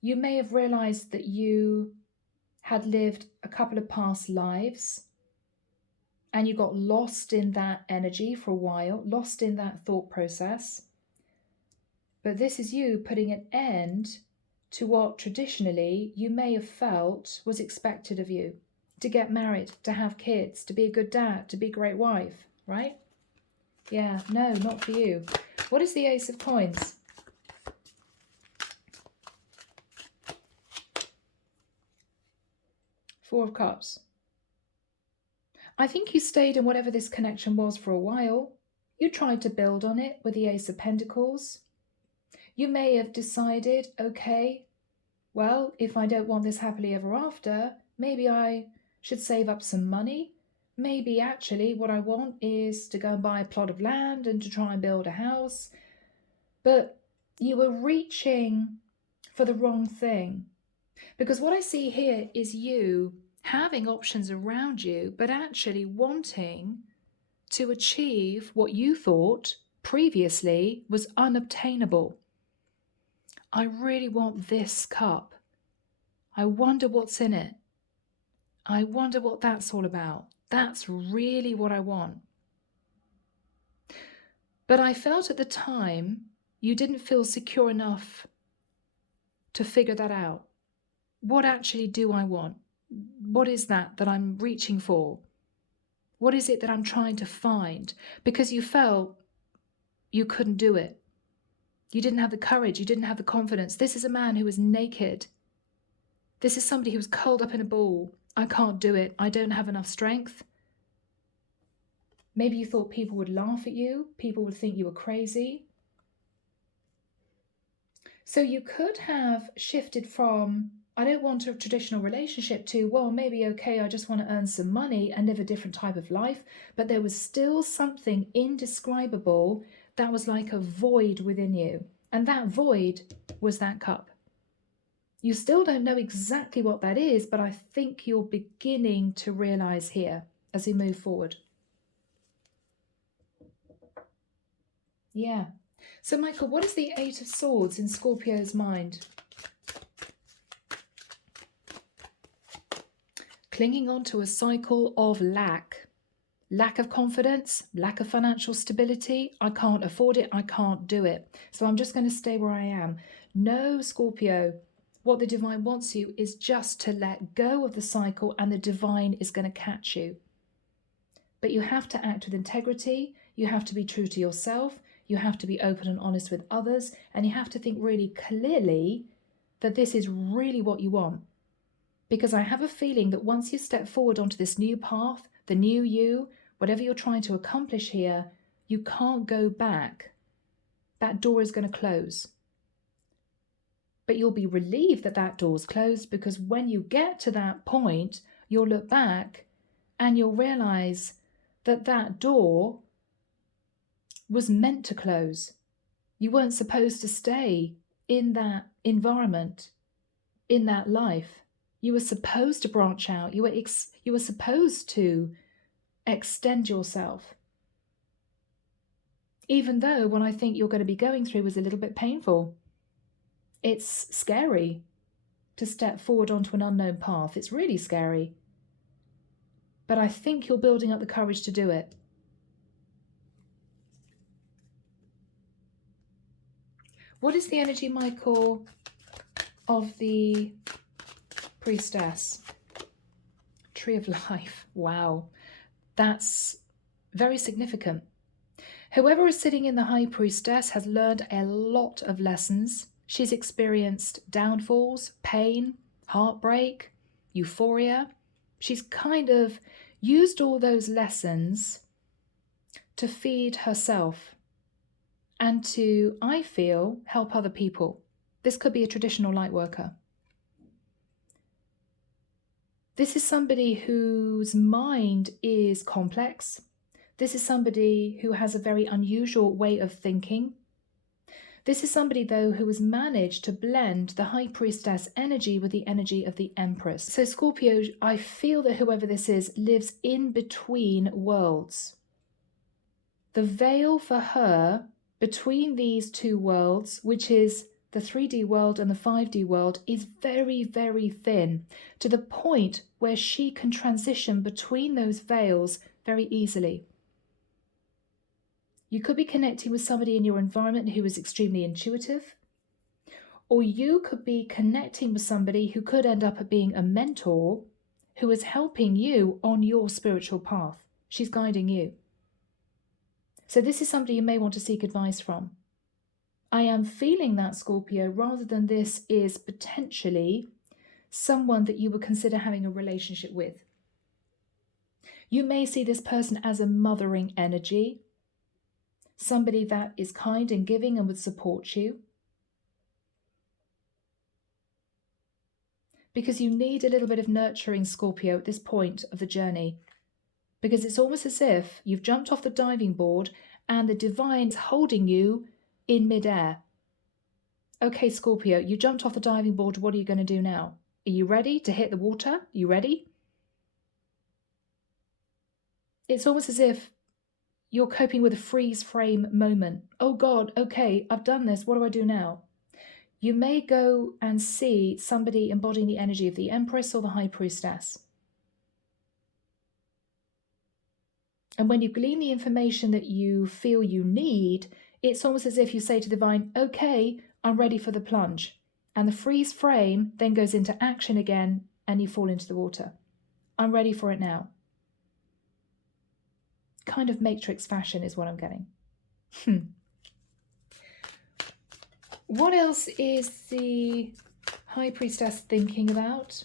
You may have realized that you had lived a couple of past lives and you got lost in that energy for a while, lost in that thought process. But this is you putting an end to what traditionally you may have felt was expected of you. To get married, to have kids, to be a good dad, to be a great wife, right? Yeah, no, not for you. What is the Ace of Coins? Four of Cups. I think you stayed in whatever this connection was for a while. You tried to build on it with the Ace of Pentacles. You may have decided, okay, well, if I don't want this happily ever after, maybe I should save up some money. Maybe actually what I want is to go and buy a plot of land and to try and build a house. But you were reaching for the wrong thing. Because what I see here is you having options around you, but actually wanting to achieve what you thought previously was unobtainable. I really want this cup. I wonder what's in it. I wonder what that's all about. That's really what I want. But I felt at the time you didn't feel secure enough to figure that out. What actually do I want? What is that I'm reaching for? What is it that I'm trying to find? Because you felt you couldn't do it. You didn't have the courage. You didn't have the confidence. This is a man who is naked. This is somebody who's curled up in a ball. I can't do it. I don't have enough strength. Maybe you thought people would laugh at you. People would think you were crazy. So you could have shifted from, I don't want a traditional relationship, to, well, maybe, okay, I just want to earn some money and live a different type of life. But there was still something indescribable that was like a void within you. And that void was that cup. You still don't know exactly what that is, but I think you're beginning to realize here as we move forward. Yeah. So, Michael, what is the Eight of Swords in Scorpio's mind? Clinging on to a cycle of lack. Lack of confidence, lack of financial stability. I can't afford it. I can't do it. So I'm just going to stay where I am. No, Scorpio, what the divine wants you is just to let go of the cycle, and the divine is going to catch you. But you have to act with integrity. You have to be true to yourself. You have to be open and honest with others. And you have to think really clearly that this is really what you want. Because I have a feeling that once you step forward onto this new path, the new you, whatever you're trying to accomplish here, you can't go back. That door is going to close. But you'll be relieved that that door's closed, because when you get to that point, you'll look back and you'll realize that that door was meant to close. You weren't supposed to stay in that environment, in that life. You were supposed to branch out. You were supposed to extend yourself. Even though what I think you're going to be going through is a little bit painful. It's scary to step forward onto an unknown path. It's really scary. But I think you're building up the courage to do it. What is the energy, Michael, of the Priestess? Tree of Life. Wow. That's very significant. Whoever is sitting in the High Priestess has learned a lot of lessons. She's experienced downfalls, pain, heartbreak, euphoria. She's kind of used all those lessons to feed herself and to, I feel, help other people. This could be a traditional light worker. This is somebody whose mind is complex. This is somebody who has a very unusual way of thinking. This is somebody, though, who has managed to blend the High Priestess energy with the energy of the Empress. So, Scorpio, I feel that whoever this is lives in between worlds. The veil for her between these two worlds, which is the 3D world and the 5D world, is very, very thin, to the point where she can transition between those veils very easily. You could be connecting with somebody in your environment who is extremely intuitive, or you could be connecting with somebody who could end up being a mentor who is helping you on your spiritual path. She's guiding you. So this is somebody you may want to seek advice from. I am feeling that, Scorpio, rather than this is potentially someone that you would consider having a relationship with. You may see this person as a mothering energy, somebody that is kind and giving and would support you. Because you need a little bit of nurturing, Scorpio, at this point of the journey. Because it's almost as if you've jumped off the diving board and the divine is holding you in midair. Okay, Scorpio, you jumped off the diving board. What are you going to do now? Are you ready to hit the water? You ready? It's almost as if you're coping with a freeze frame moment. Oh God, okay, I've done this. What do I do now? You may go and see somebody embodying the energy of the Empress or the High Priestess. And when you glean the information that you feel you need, it's almost as if you say to the divine, okay, I'm ready for the plunge. And the freeze frame then goes into action again and you fall into the water. I'm ready for it now. Kind of matrix fashion is what I'm getting. What else is the High Priestess thinking about?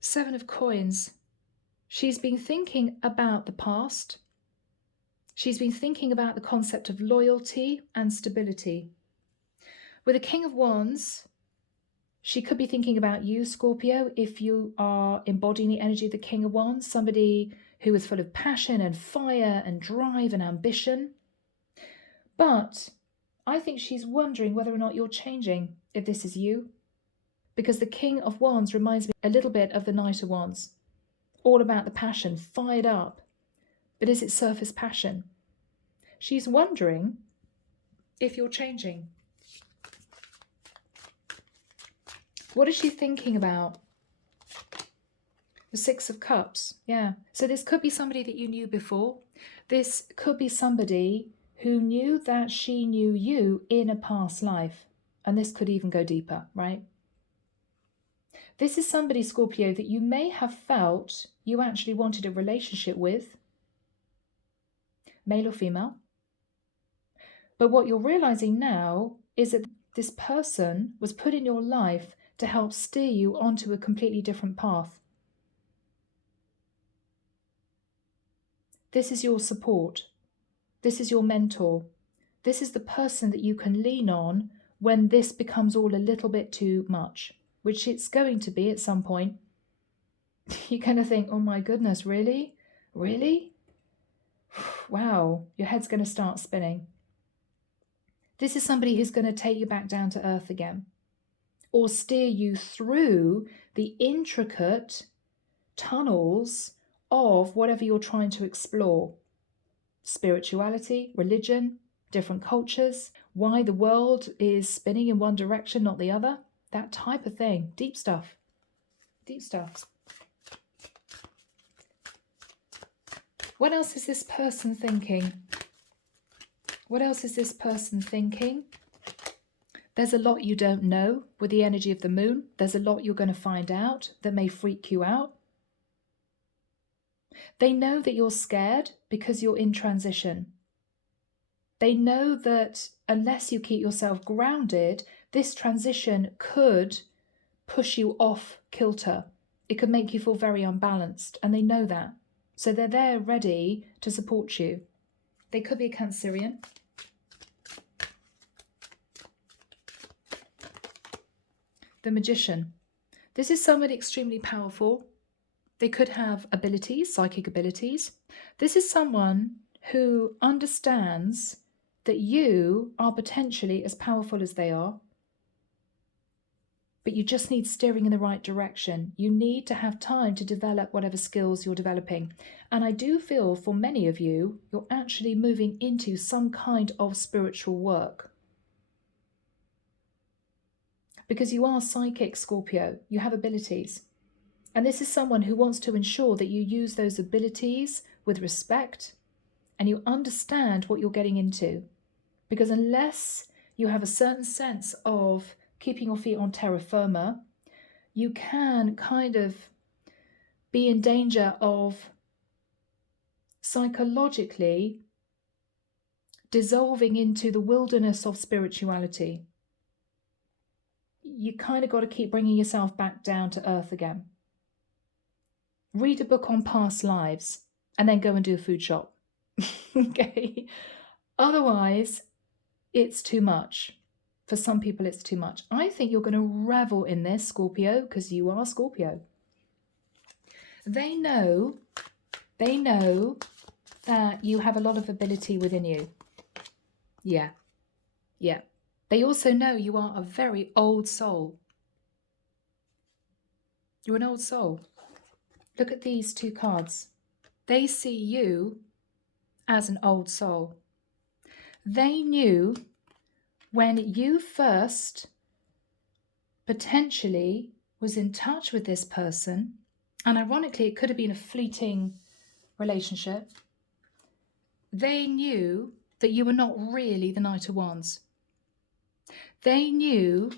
Seven of Coins. She's been thinking about the past. She's been thinking about the concept of loyalty and stability. With the King of Wands, she could be thinking about you, Scorpio, if you are embodying the energy of the King of Wands, somebody who is full of passion and fire and drive and ambition. But I think she's wondering whether or not you're changing, if this is you. Because the King of Wands reminds me a little bit of the Knight of Wands. All about the passion, fired up. But is it surface passion? She's wondering if you're changing. What is she thinking about? The Six of Cups, yeah. So this could be somebody that you knew before. This could be somebody who knew that she knew you in a past life. And this could even go deeper, right? This is somebody, Scorpio, that you may have felt you actually wanted a relationship with, male or female. But what you're realizing now is that this person was put in your life to help steer you onto a completely different path. This is your support. This is your mentor. This is the person that you can lean on when this becomes all a little bit too much, which it's going to be at some point. You're going to think, oh my goodness, really? Really? Wow, your head's going to start spinning. This is somebody who's going to take you back down to earth again, or steer you through the intricate tunnels of whatever you're trying to explore. Spirituality, religion, different cultures, why the world is spinning in one direction, not the other. That type of thing. Deep stuff. Deep stuff. What else is this person thinking? What else is this person thinking? There's a lot you don't know with the energy of the moon. There's a lot you're going to find out that may freak you out. They know that you're scared because you're in transition. They know that unless you keep yourself grounded, this transition could push you off kilter. It could make you feel very unbalanced, and they know that. So they're there ready to support you. They could be a Cancerian. The Magician. This is somebody extremely powerful. They could have abilities, psychic abilities. This is someone who understands that you are potentially as powerful as they are, but you just need steering in the right direction. You need to have time to develop whatever skills you're developing. And I do feel for many of you, you're actually moving into some kind of spiritual work. Because you are psychic, Scorpio. You have abilities. And this is someone who wants to ensure that you use those abilities with respect and you understand what you're getting into. Because unless you have a certain sense of keeping your feet on terra firma, you can kind of be in danger of psychologically dissolving into the wilderness of spirituality. You kind of got to keep bringing yourself back down to earth again. Read a book on past lives and then go and do a food shop. Okay? Otherwise, it's too much. For some people, it's too much. I think you're going to revel in this, Scorpio, because you are Scorpio. They know that you have a lot of ability within you. Yeah. They also know you are a very old soul. You're an old soul. Look at these two cards. They see you as an old soul. They knew when you first potentially was in touch with this person, and ironically, it could have been a fleeting relationship. They knew that you were not really the Knight of Wands. They knew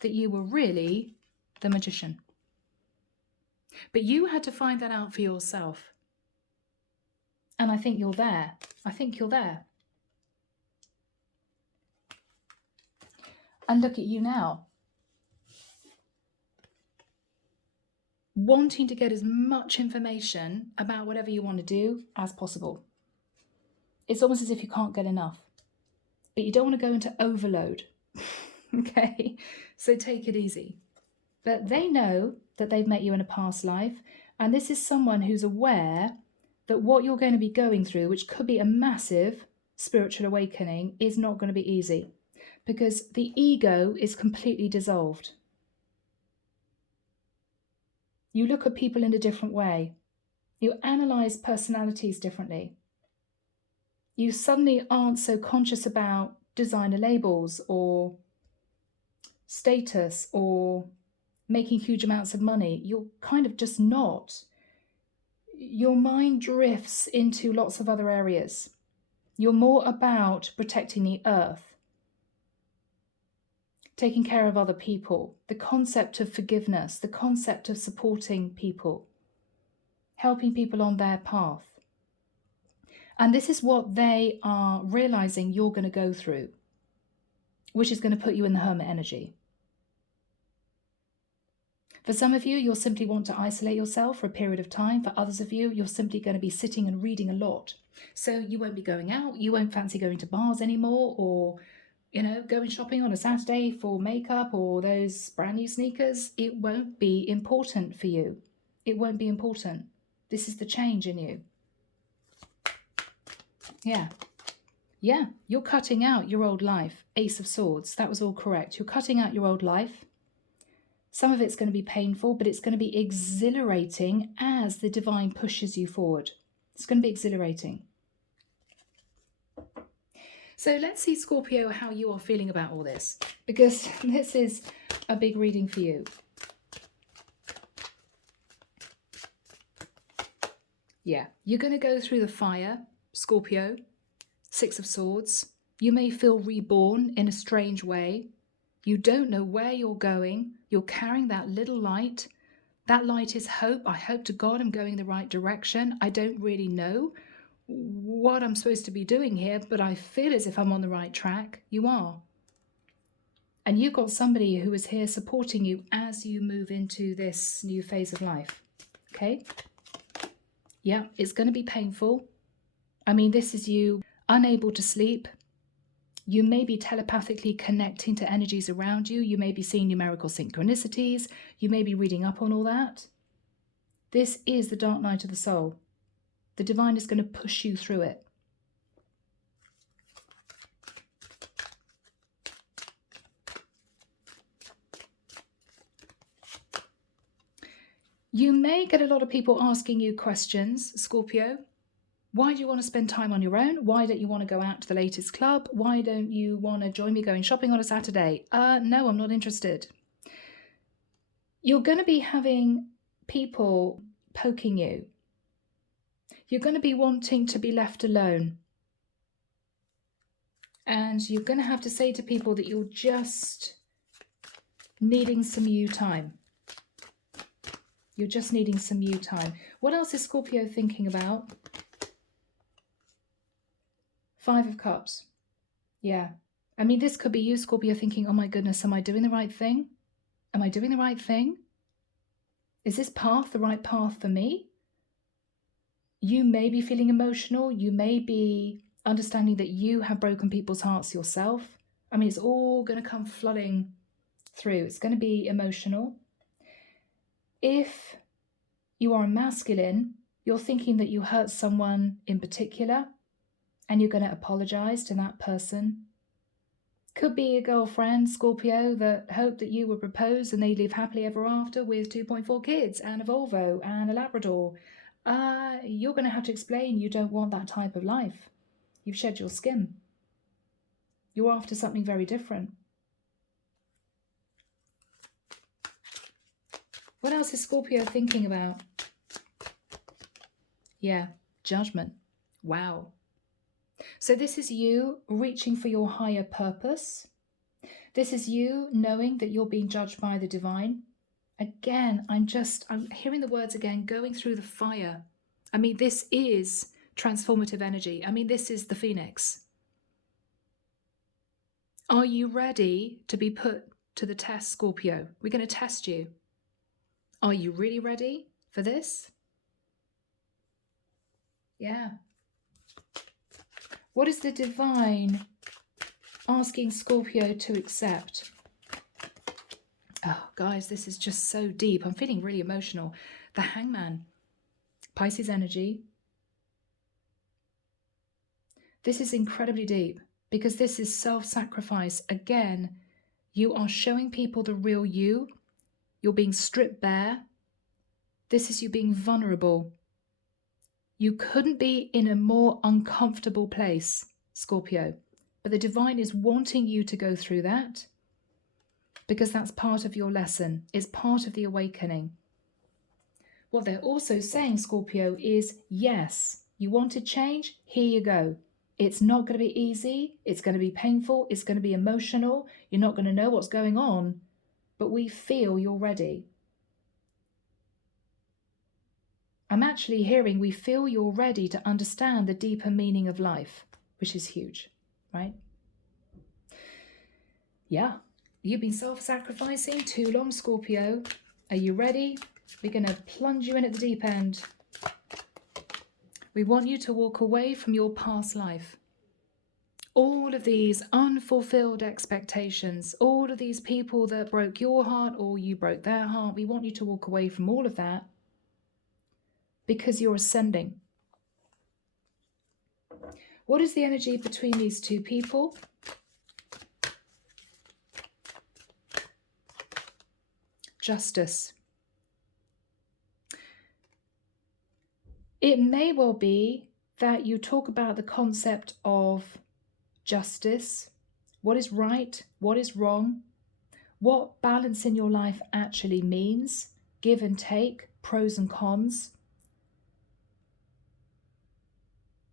that you were really the Magician. But you had to find that out for yourself. And I think you're there. I think you're there. And look at you now. Wanting to get as much information about whatever you want to do as possible. It's almost as if you can't get enough. But you don't want to go into overload. Okay? So take it easy. But they know that they've met you in a past life. And this is someone who's aware that what you're going to be going through, which could be a massive spiritual awakening, is not going to be easy. Because the ego is completely dissolved. You look at people in a different way. You analyze personalities differently. You suddenly aren't so conscious about designer labels or status or making huge amounts of money. You're kind of just not. Your mind drifts into lots of other areas. You're more about protecting the earth, taking care of other people, the concept of forgiveness, the concept of supporting people, helping people on their path. And this is what they are realizing you're going to go through, which is going to put you in the hermit energy. For some of you, you'll simply want to isolate yourself for a period of time. For others of you, you're simply going to be sitting and reading a lot. So you won't be going out, you won't fancy going to bars anymore, or going shopping on a Saturday for makeup or those brand new sneakers. It won't be important for you. It won't be important. This is the change in you. Yeah, you're cutting out your old life. Ace of Swords, that was all correct. You're cutting out your old life. Some of it's going to be painful, but it's going to be exhilarating as the divine pushes you forward. It's going to be exhilarating. So let's see, Scorpio, how you are feeling about all this, because this is a big reading for you. Yeah, you're going to go through the fire, Scorpio. Six of Swords. You may feel reborn in a strange way. You don't know where you're going. You're carrying that little light. That light is hope. I hope to God I'm going the right direction. I don't really know what I'm supposed to be doing here, but I feel as if I'm on the right track. You are. And you've got somebody who is here supporting you as you move into this new phase of life. Okay? Yeah, it's going to be painful. I mean, this is you unable to sleep. You may be telepathically connecting to energies around you. You may be seeing numerical synchronicities. You may be reading up on all that. This is the dark night of the soul. The divine is going to push you through it. You may get a lot of people asking you questions, Scorpio. Why do you want to spend time on your own? Why don't you want to go out to the latest club? Why don't you want to join me going shopping on a Saturday? No, I'm not interested. You're going to be having people poking you. You're going to be wanting to be left alone. And you're going to have to say to people that you're just needing some you time. You're just needing some you time. What else is Scorpio thinking about? Five of Cups. Yeah. I mean, this could be you, Scorpio, thinking, oh my goodness, am I doing the right thing? Am I doing the right thing? Is this path the right path for me? You may be feeling emotional. You may be understanding that you have broken people's hearts yourself. I mean, it's all going to come flooding through. It's going to be emotional. If you are a masculine, you're thinking that you hurt someone in particular, and you're going to apologize to that person. Could be a girlfriend, Scorpio, that hoped that you would propose and they live happily ever after with 2.4 kids and a Volvo and a Labrador. You're going to have to explain you don't want that type of life. You've shed your skin. You're after something very different. What else is Scorpio thinking about? Yeah, judgment. Wow. So this is you reaching for your higher purpose. This is you knowing that you're being judged by the divine. Again, I'm hearing the words again, going through the fire. I mean, this is transformative energy. I mean, this is the phoenix. Are you ready to be put to the test, Scorpio? We're going to test you. Are you really ready for this? Yeah. What is the divine asking Scorpio to accept? Oh, guys, this is just so deep. I'm feeling really emotional. The Hangman, Pisces energy. This is incredibly deep because this is self-sacrifice. Again, you are showing people the real you. You're being stripped bare. This is you being vulnerable. You couldn't be in a more uncomfortable place, Scorpio. But the divine is wanting you to go through that because that's part of your lesson. It's part of the awakening. What they're also saying, Scorpio, is yes, you wanted change? Here you go. It's not going to be easy. It's going to be painful. It's going to be emotional. You're not going to know what's going on, but we feel you're ready. I'm actually hearing we feel you're ready to understand the deeper meaning of life, which is huge, right? Yeah, you've been self-sacrificing too long, Scorpio. Are you ready? We're going to plunge you in at the deep end. We want you to walk away from your past life. All of these unfulfilled expectations, all of these people that broke your heart or you broke their heart, we want you to walk away from all of that because you're ascending. What is the energy between these two people? Justice. It may well be that you talk about the concept of justice, what is right, what is wrong, what balance in your life actually means, give and take, pros and cons.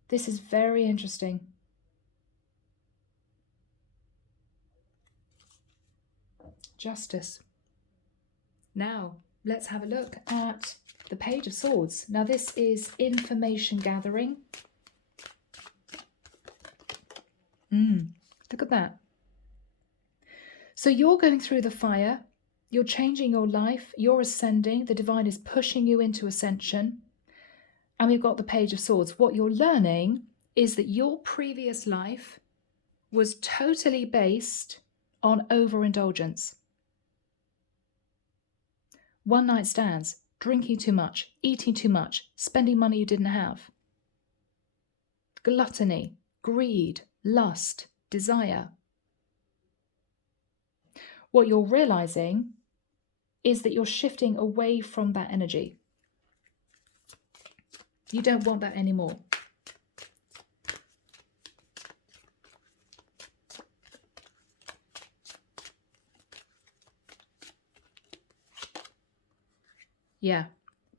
This is very interesting. Justice. Now, let's have a look at the Page of Swords. Now, this is information gathering. Look at that. So you're going through the fire. You're changing your life. You're ascending. The divine is pushing you into ascension. And we've got the Page of Swords. What you're learning is that your previous life was totally based on overindulgence. One night stands, drinking too much, eating too much, spending money you didn't have. Gluttony, greed, lust, desire. What you're realizing is that you're shifting away from that energy. You don't want that anymore. Yeah,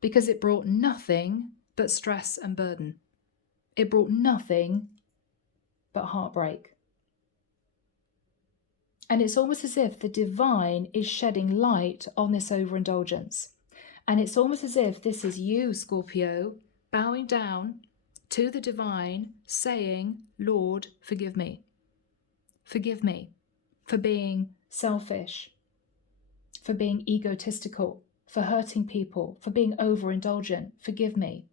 because it brought nothing but stress and burden. It brought nothing but heartbreak. And it's almost as if the divine is shedding light on this overindulgence. And it's almost as if this is you, Scorpio, bowing down to the divine, saying, Lord, forgive me. Forgive me for being selfish, for being egotistical, for hurting people, for being overindulgent. Forgive me.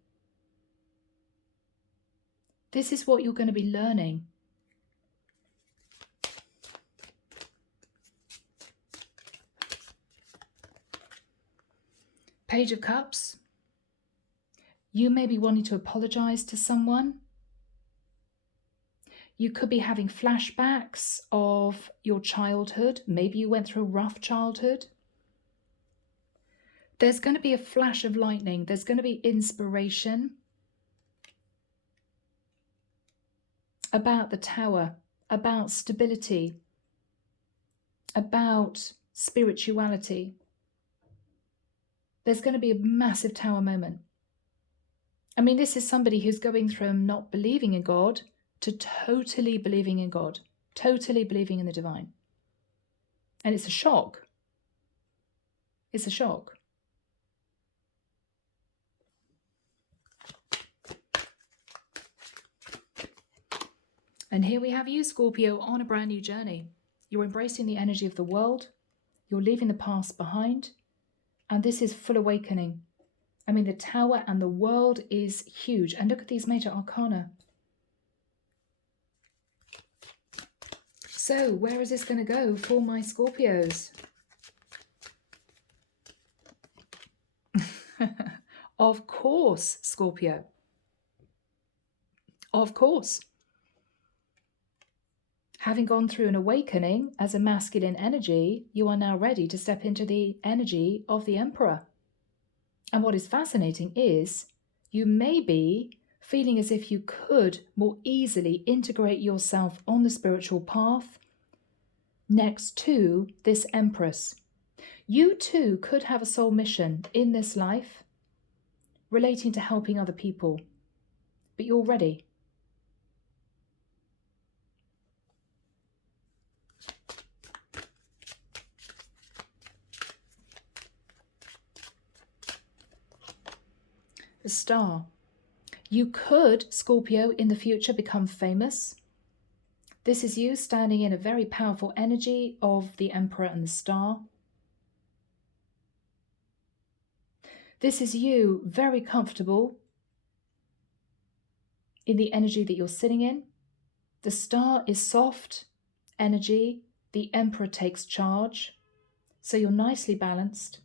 This is what you're going to be learning. Page of Cups. You may be wanting to apologize to someone. You could be having flashbacks of your childhood. Maybe you went through a rough childhood. There's going to be a flash of lightning. There's going to be inspiration about the tower, about stability, about spirituality. There's going to be a massive tower moment. I mean, this is somebody who's going from not believing in God to totally believing in God, totally believing in the divine. And it's a shock. It's a shock. And here we have you, Scorpio, on a brand new journey. You're embracing the energy of the world. You're leaving the past behind. And this is full awakening. I mean, the tower and the world is huge. And look at these major arcana. So where is this going to go for my Scorpios? Of course, Scorpio. Of course. Having gone through an awakening as a masculine energy, you are now ready to step into the energy of the Emperor. And what is fascinating is you may be feeling as if you could more easily integrate yourself on the spiritual path next to this Empress. You too could have a soul mission in this life relating to helping other people, but you're ready. The Star. You could, Scorpio, in the future become famous. This is you standing in a very powerful energy of the Emperor and the Star. This is you very comfortable in the energy that you're sitting in. The Star is soft energy. The Emperor takes charge. So you're nicely balanced.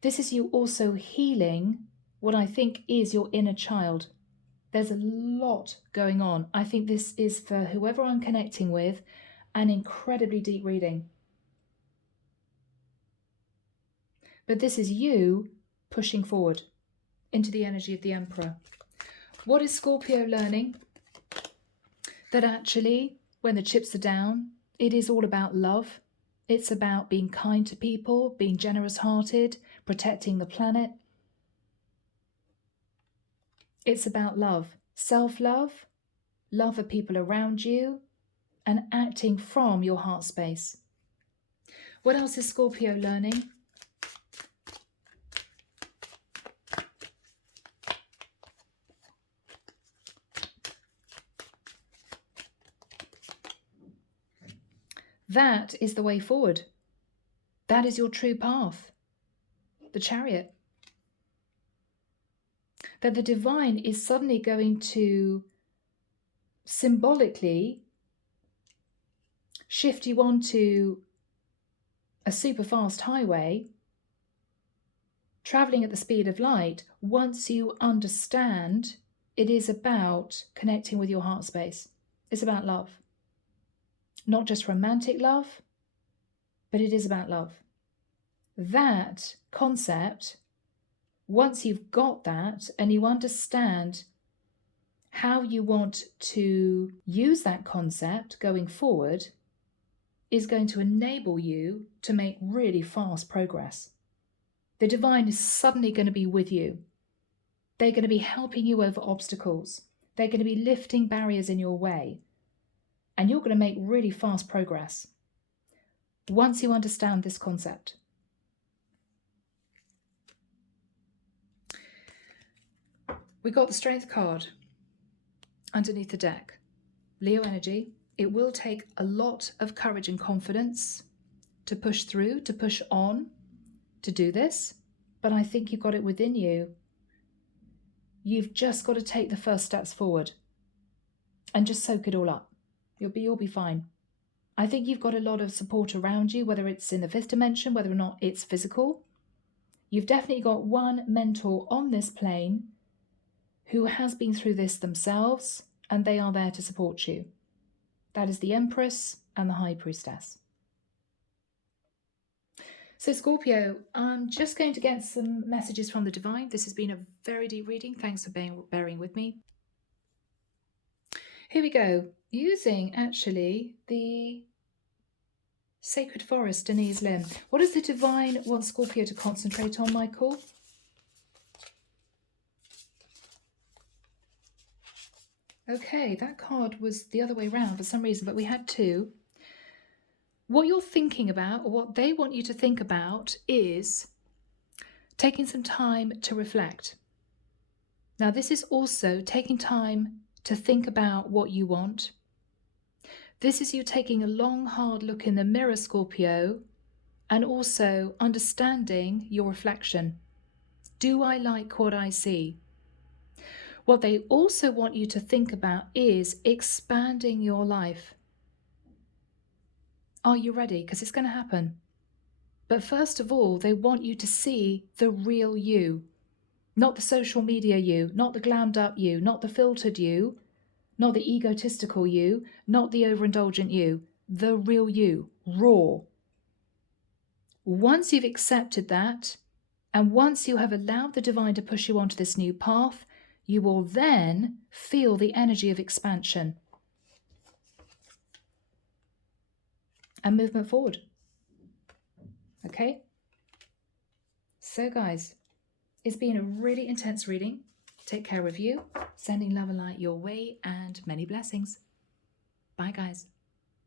This is you also healing what I think is your inner child. There's a lot going on. I think this is, for whoever I'm connecting with, an incredibly deep reading. But this is you pushing forward into the energy of the Emperor. What is Scorpio learning? That actually, when the chips are down, it is all about love. It's about being kind to people, being generous-hearted, protecting the planet. It's about love, self-love, love for people around you, and acting from your heart space. What else is Scorpio learning? That is the way forward. That is your true path. The Chariot. That the divine is suddenly going to symbolically shift you onto a super fast highway, traveling at the speed of light, once you understand it is about connecting with your heart space. It's about love. Not just romantic love, but it is about love. That concept, once you've got that and you understand how you want to use that concept going forward, is going to enable you to make really fast progress. The divine is suddenly going to be with you. They're going to be helping you over obstacles. They're going to be lifting barriers in your way. And you're going to make really fast progress once you understand this concept. We got the Strength card underneath the deck. Leo energy. It will take a lot of courage and confidence to push through, to push on, to do this. But I think you've got it within you. You've just got to take the first steps forward and just soak it all up. You'll be fine. I think you've got a lot of support around you, whether it's in the fifth dimension, whether or not it's physical. You've definitely got one mentor on this plane who has been through this themselves and they are there to support you. That is the Empress and the High Priestess. So Scorpio, I'm just going to get some messages from the divine. This has been a very deep reading. Thanks for bearing with me. Here we go. Using actually the Sacred Forest, Denise, Linn. What does the divine want Scorpio to concentrate on, Michael? Okay, that card was the other way around for some reason, but we had two. What you're thinking about, or what they want you to think about, is taking some time to reflect. Now, this is also taking time to think about what you want. This is you taking a long, hard look in the mirror, Scorpio, and also understanding your reflection. Do I like what I see? What they also want you to think about is expanding your life. Are you ready? Because it's going to happen. But first of all, they want you to see the real you. Not the social media you, not the glammed up you, not the filtered you, not the egotistical you, not the overindulgent you. The real you, raw. Once you've accepted that, and once you have allowed the divine to push you onto this new path, you will then feel the energy of expansion and movement forward. Okay? So guys, it's been a really intense reading. Take care of you. Sending love and light your way and many blessings. Bye guys.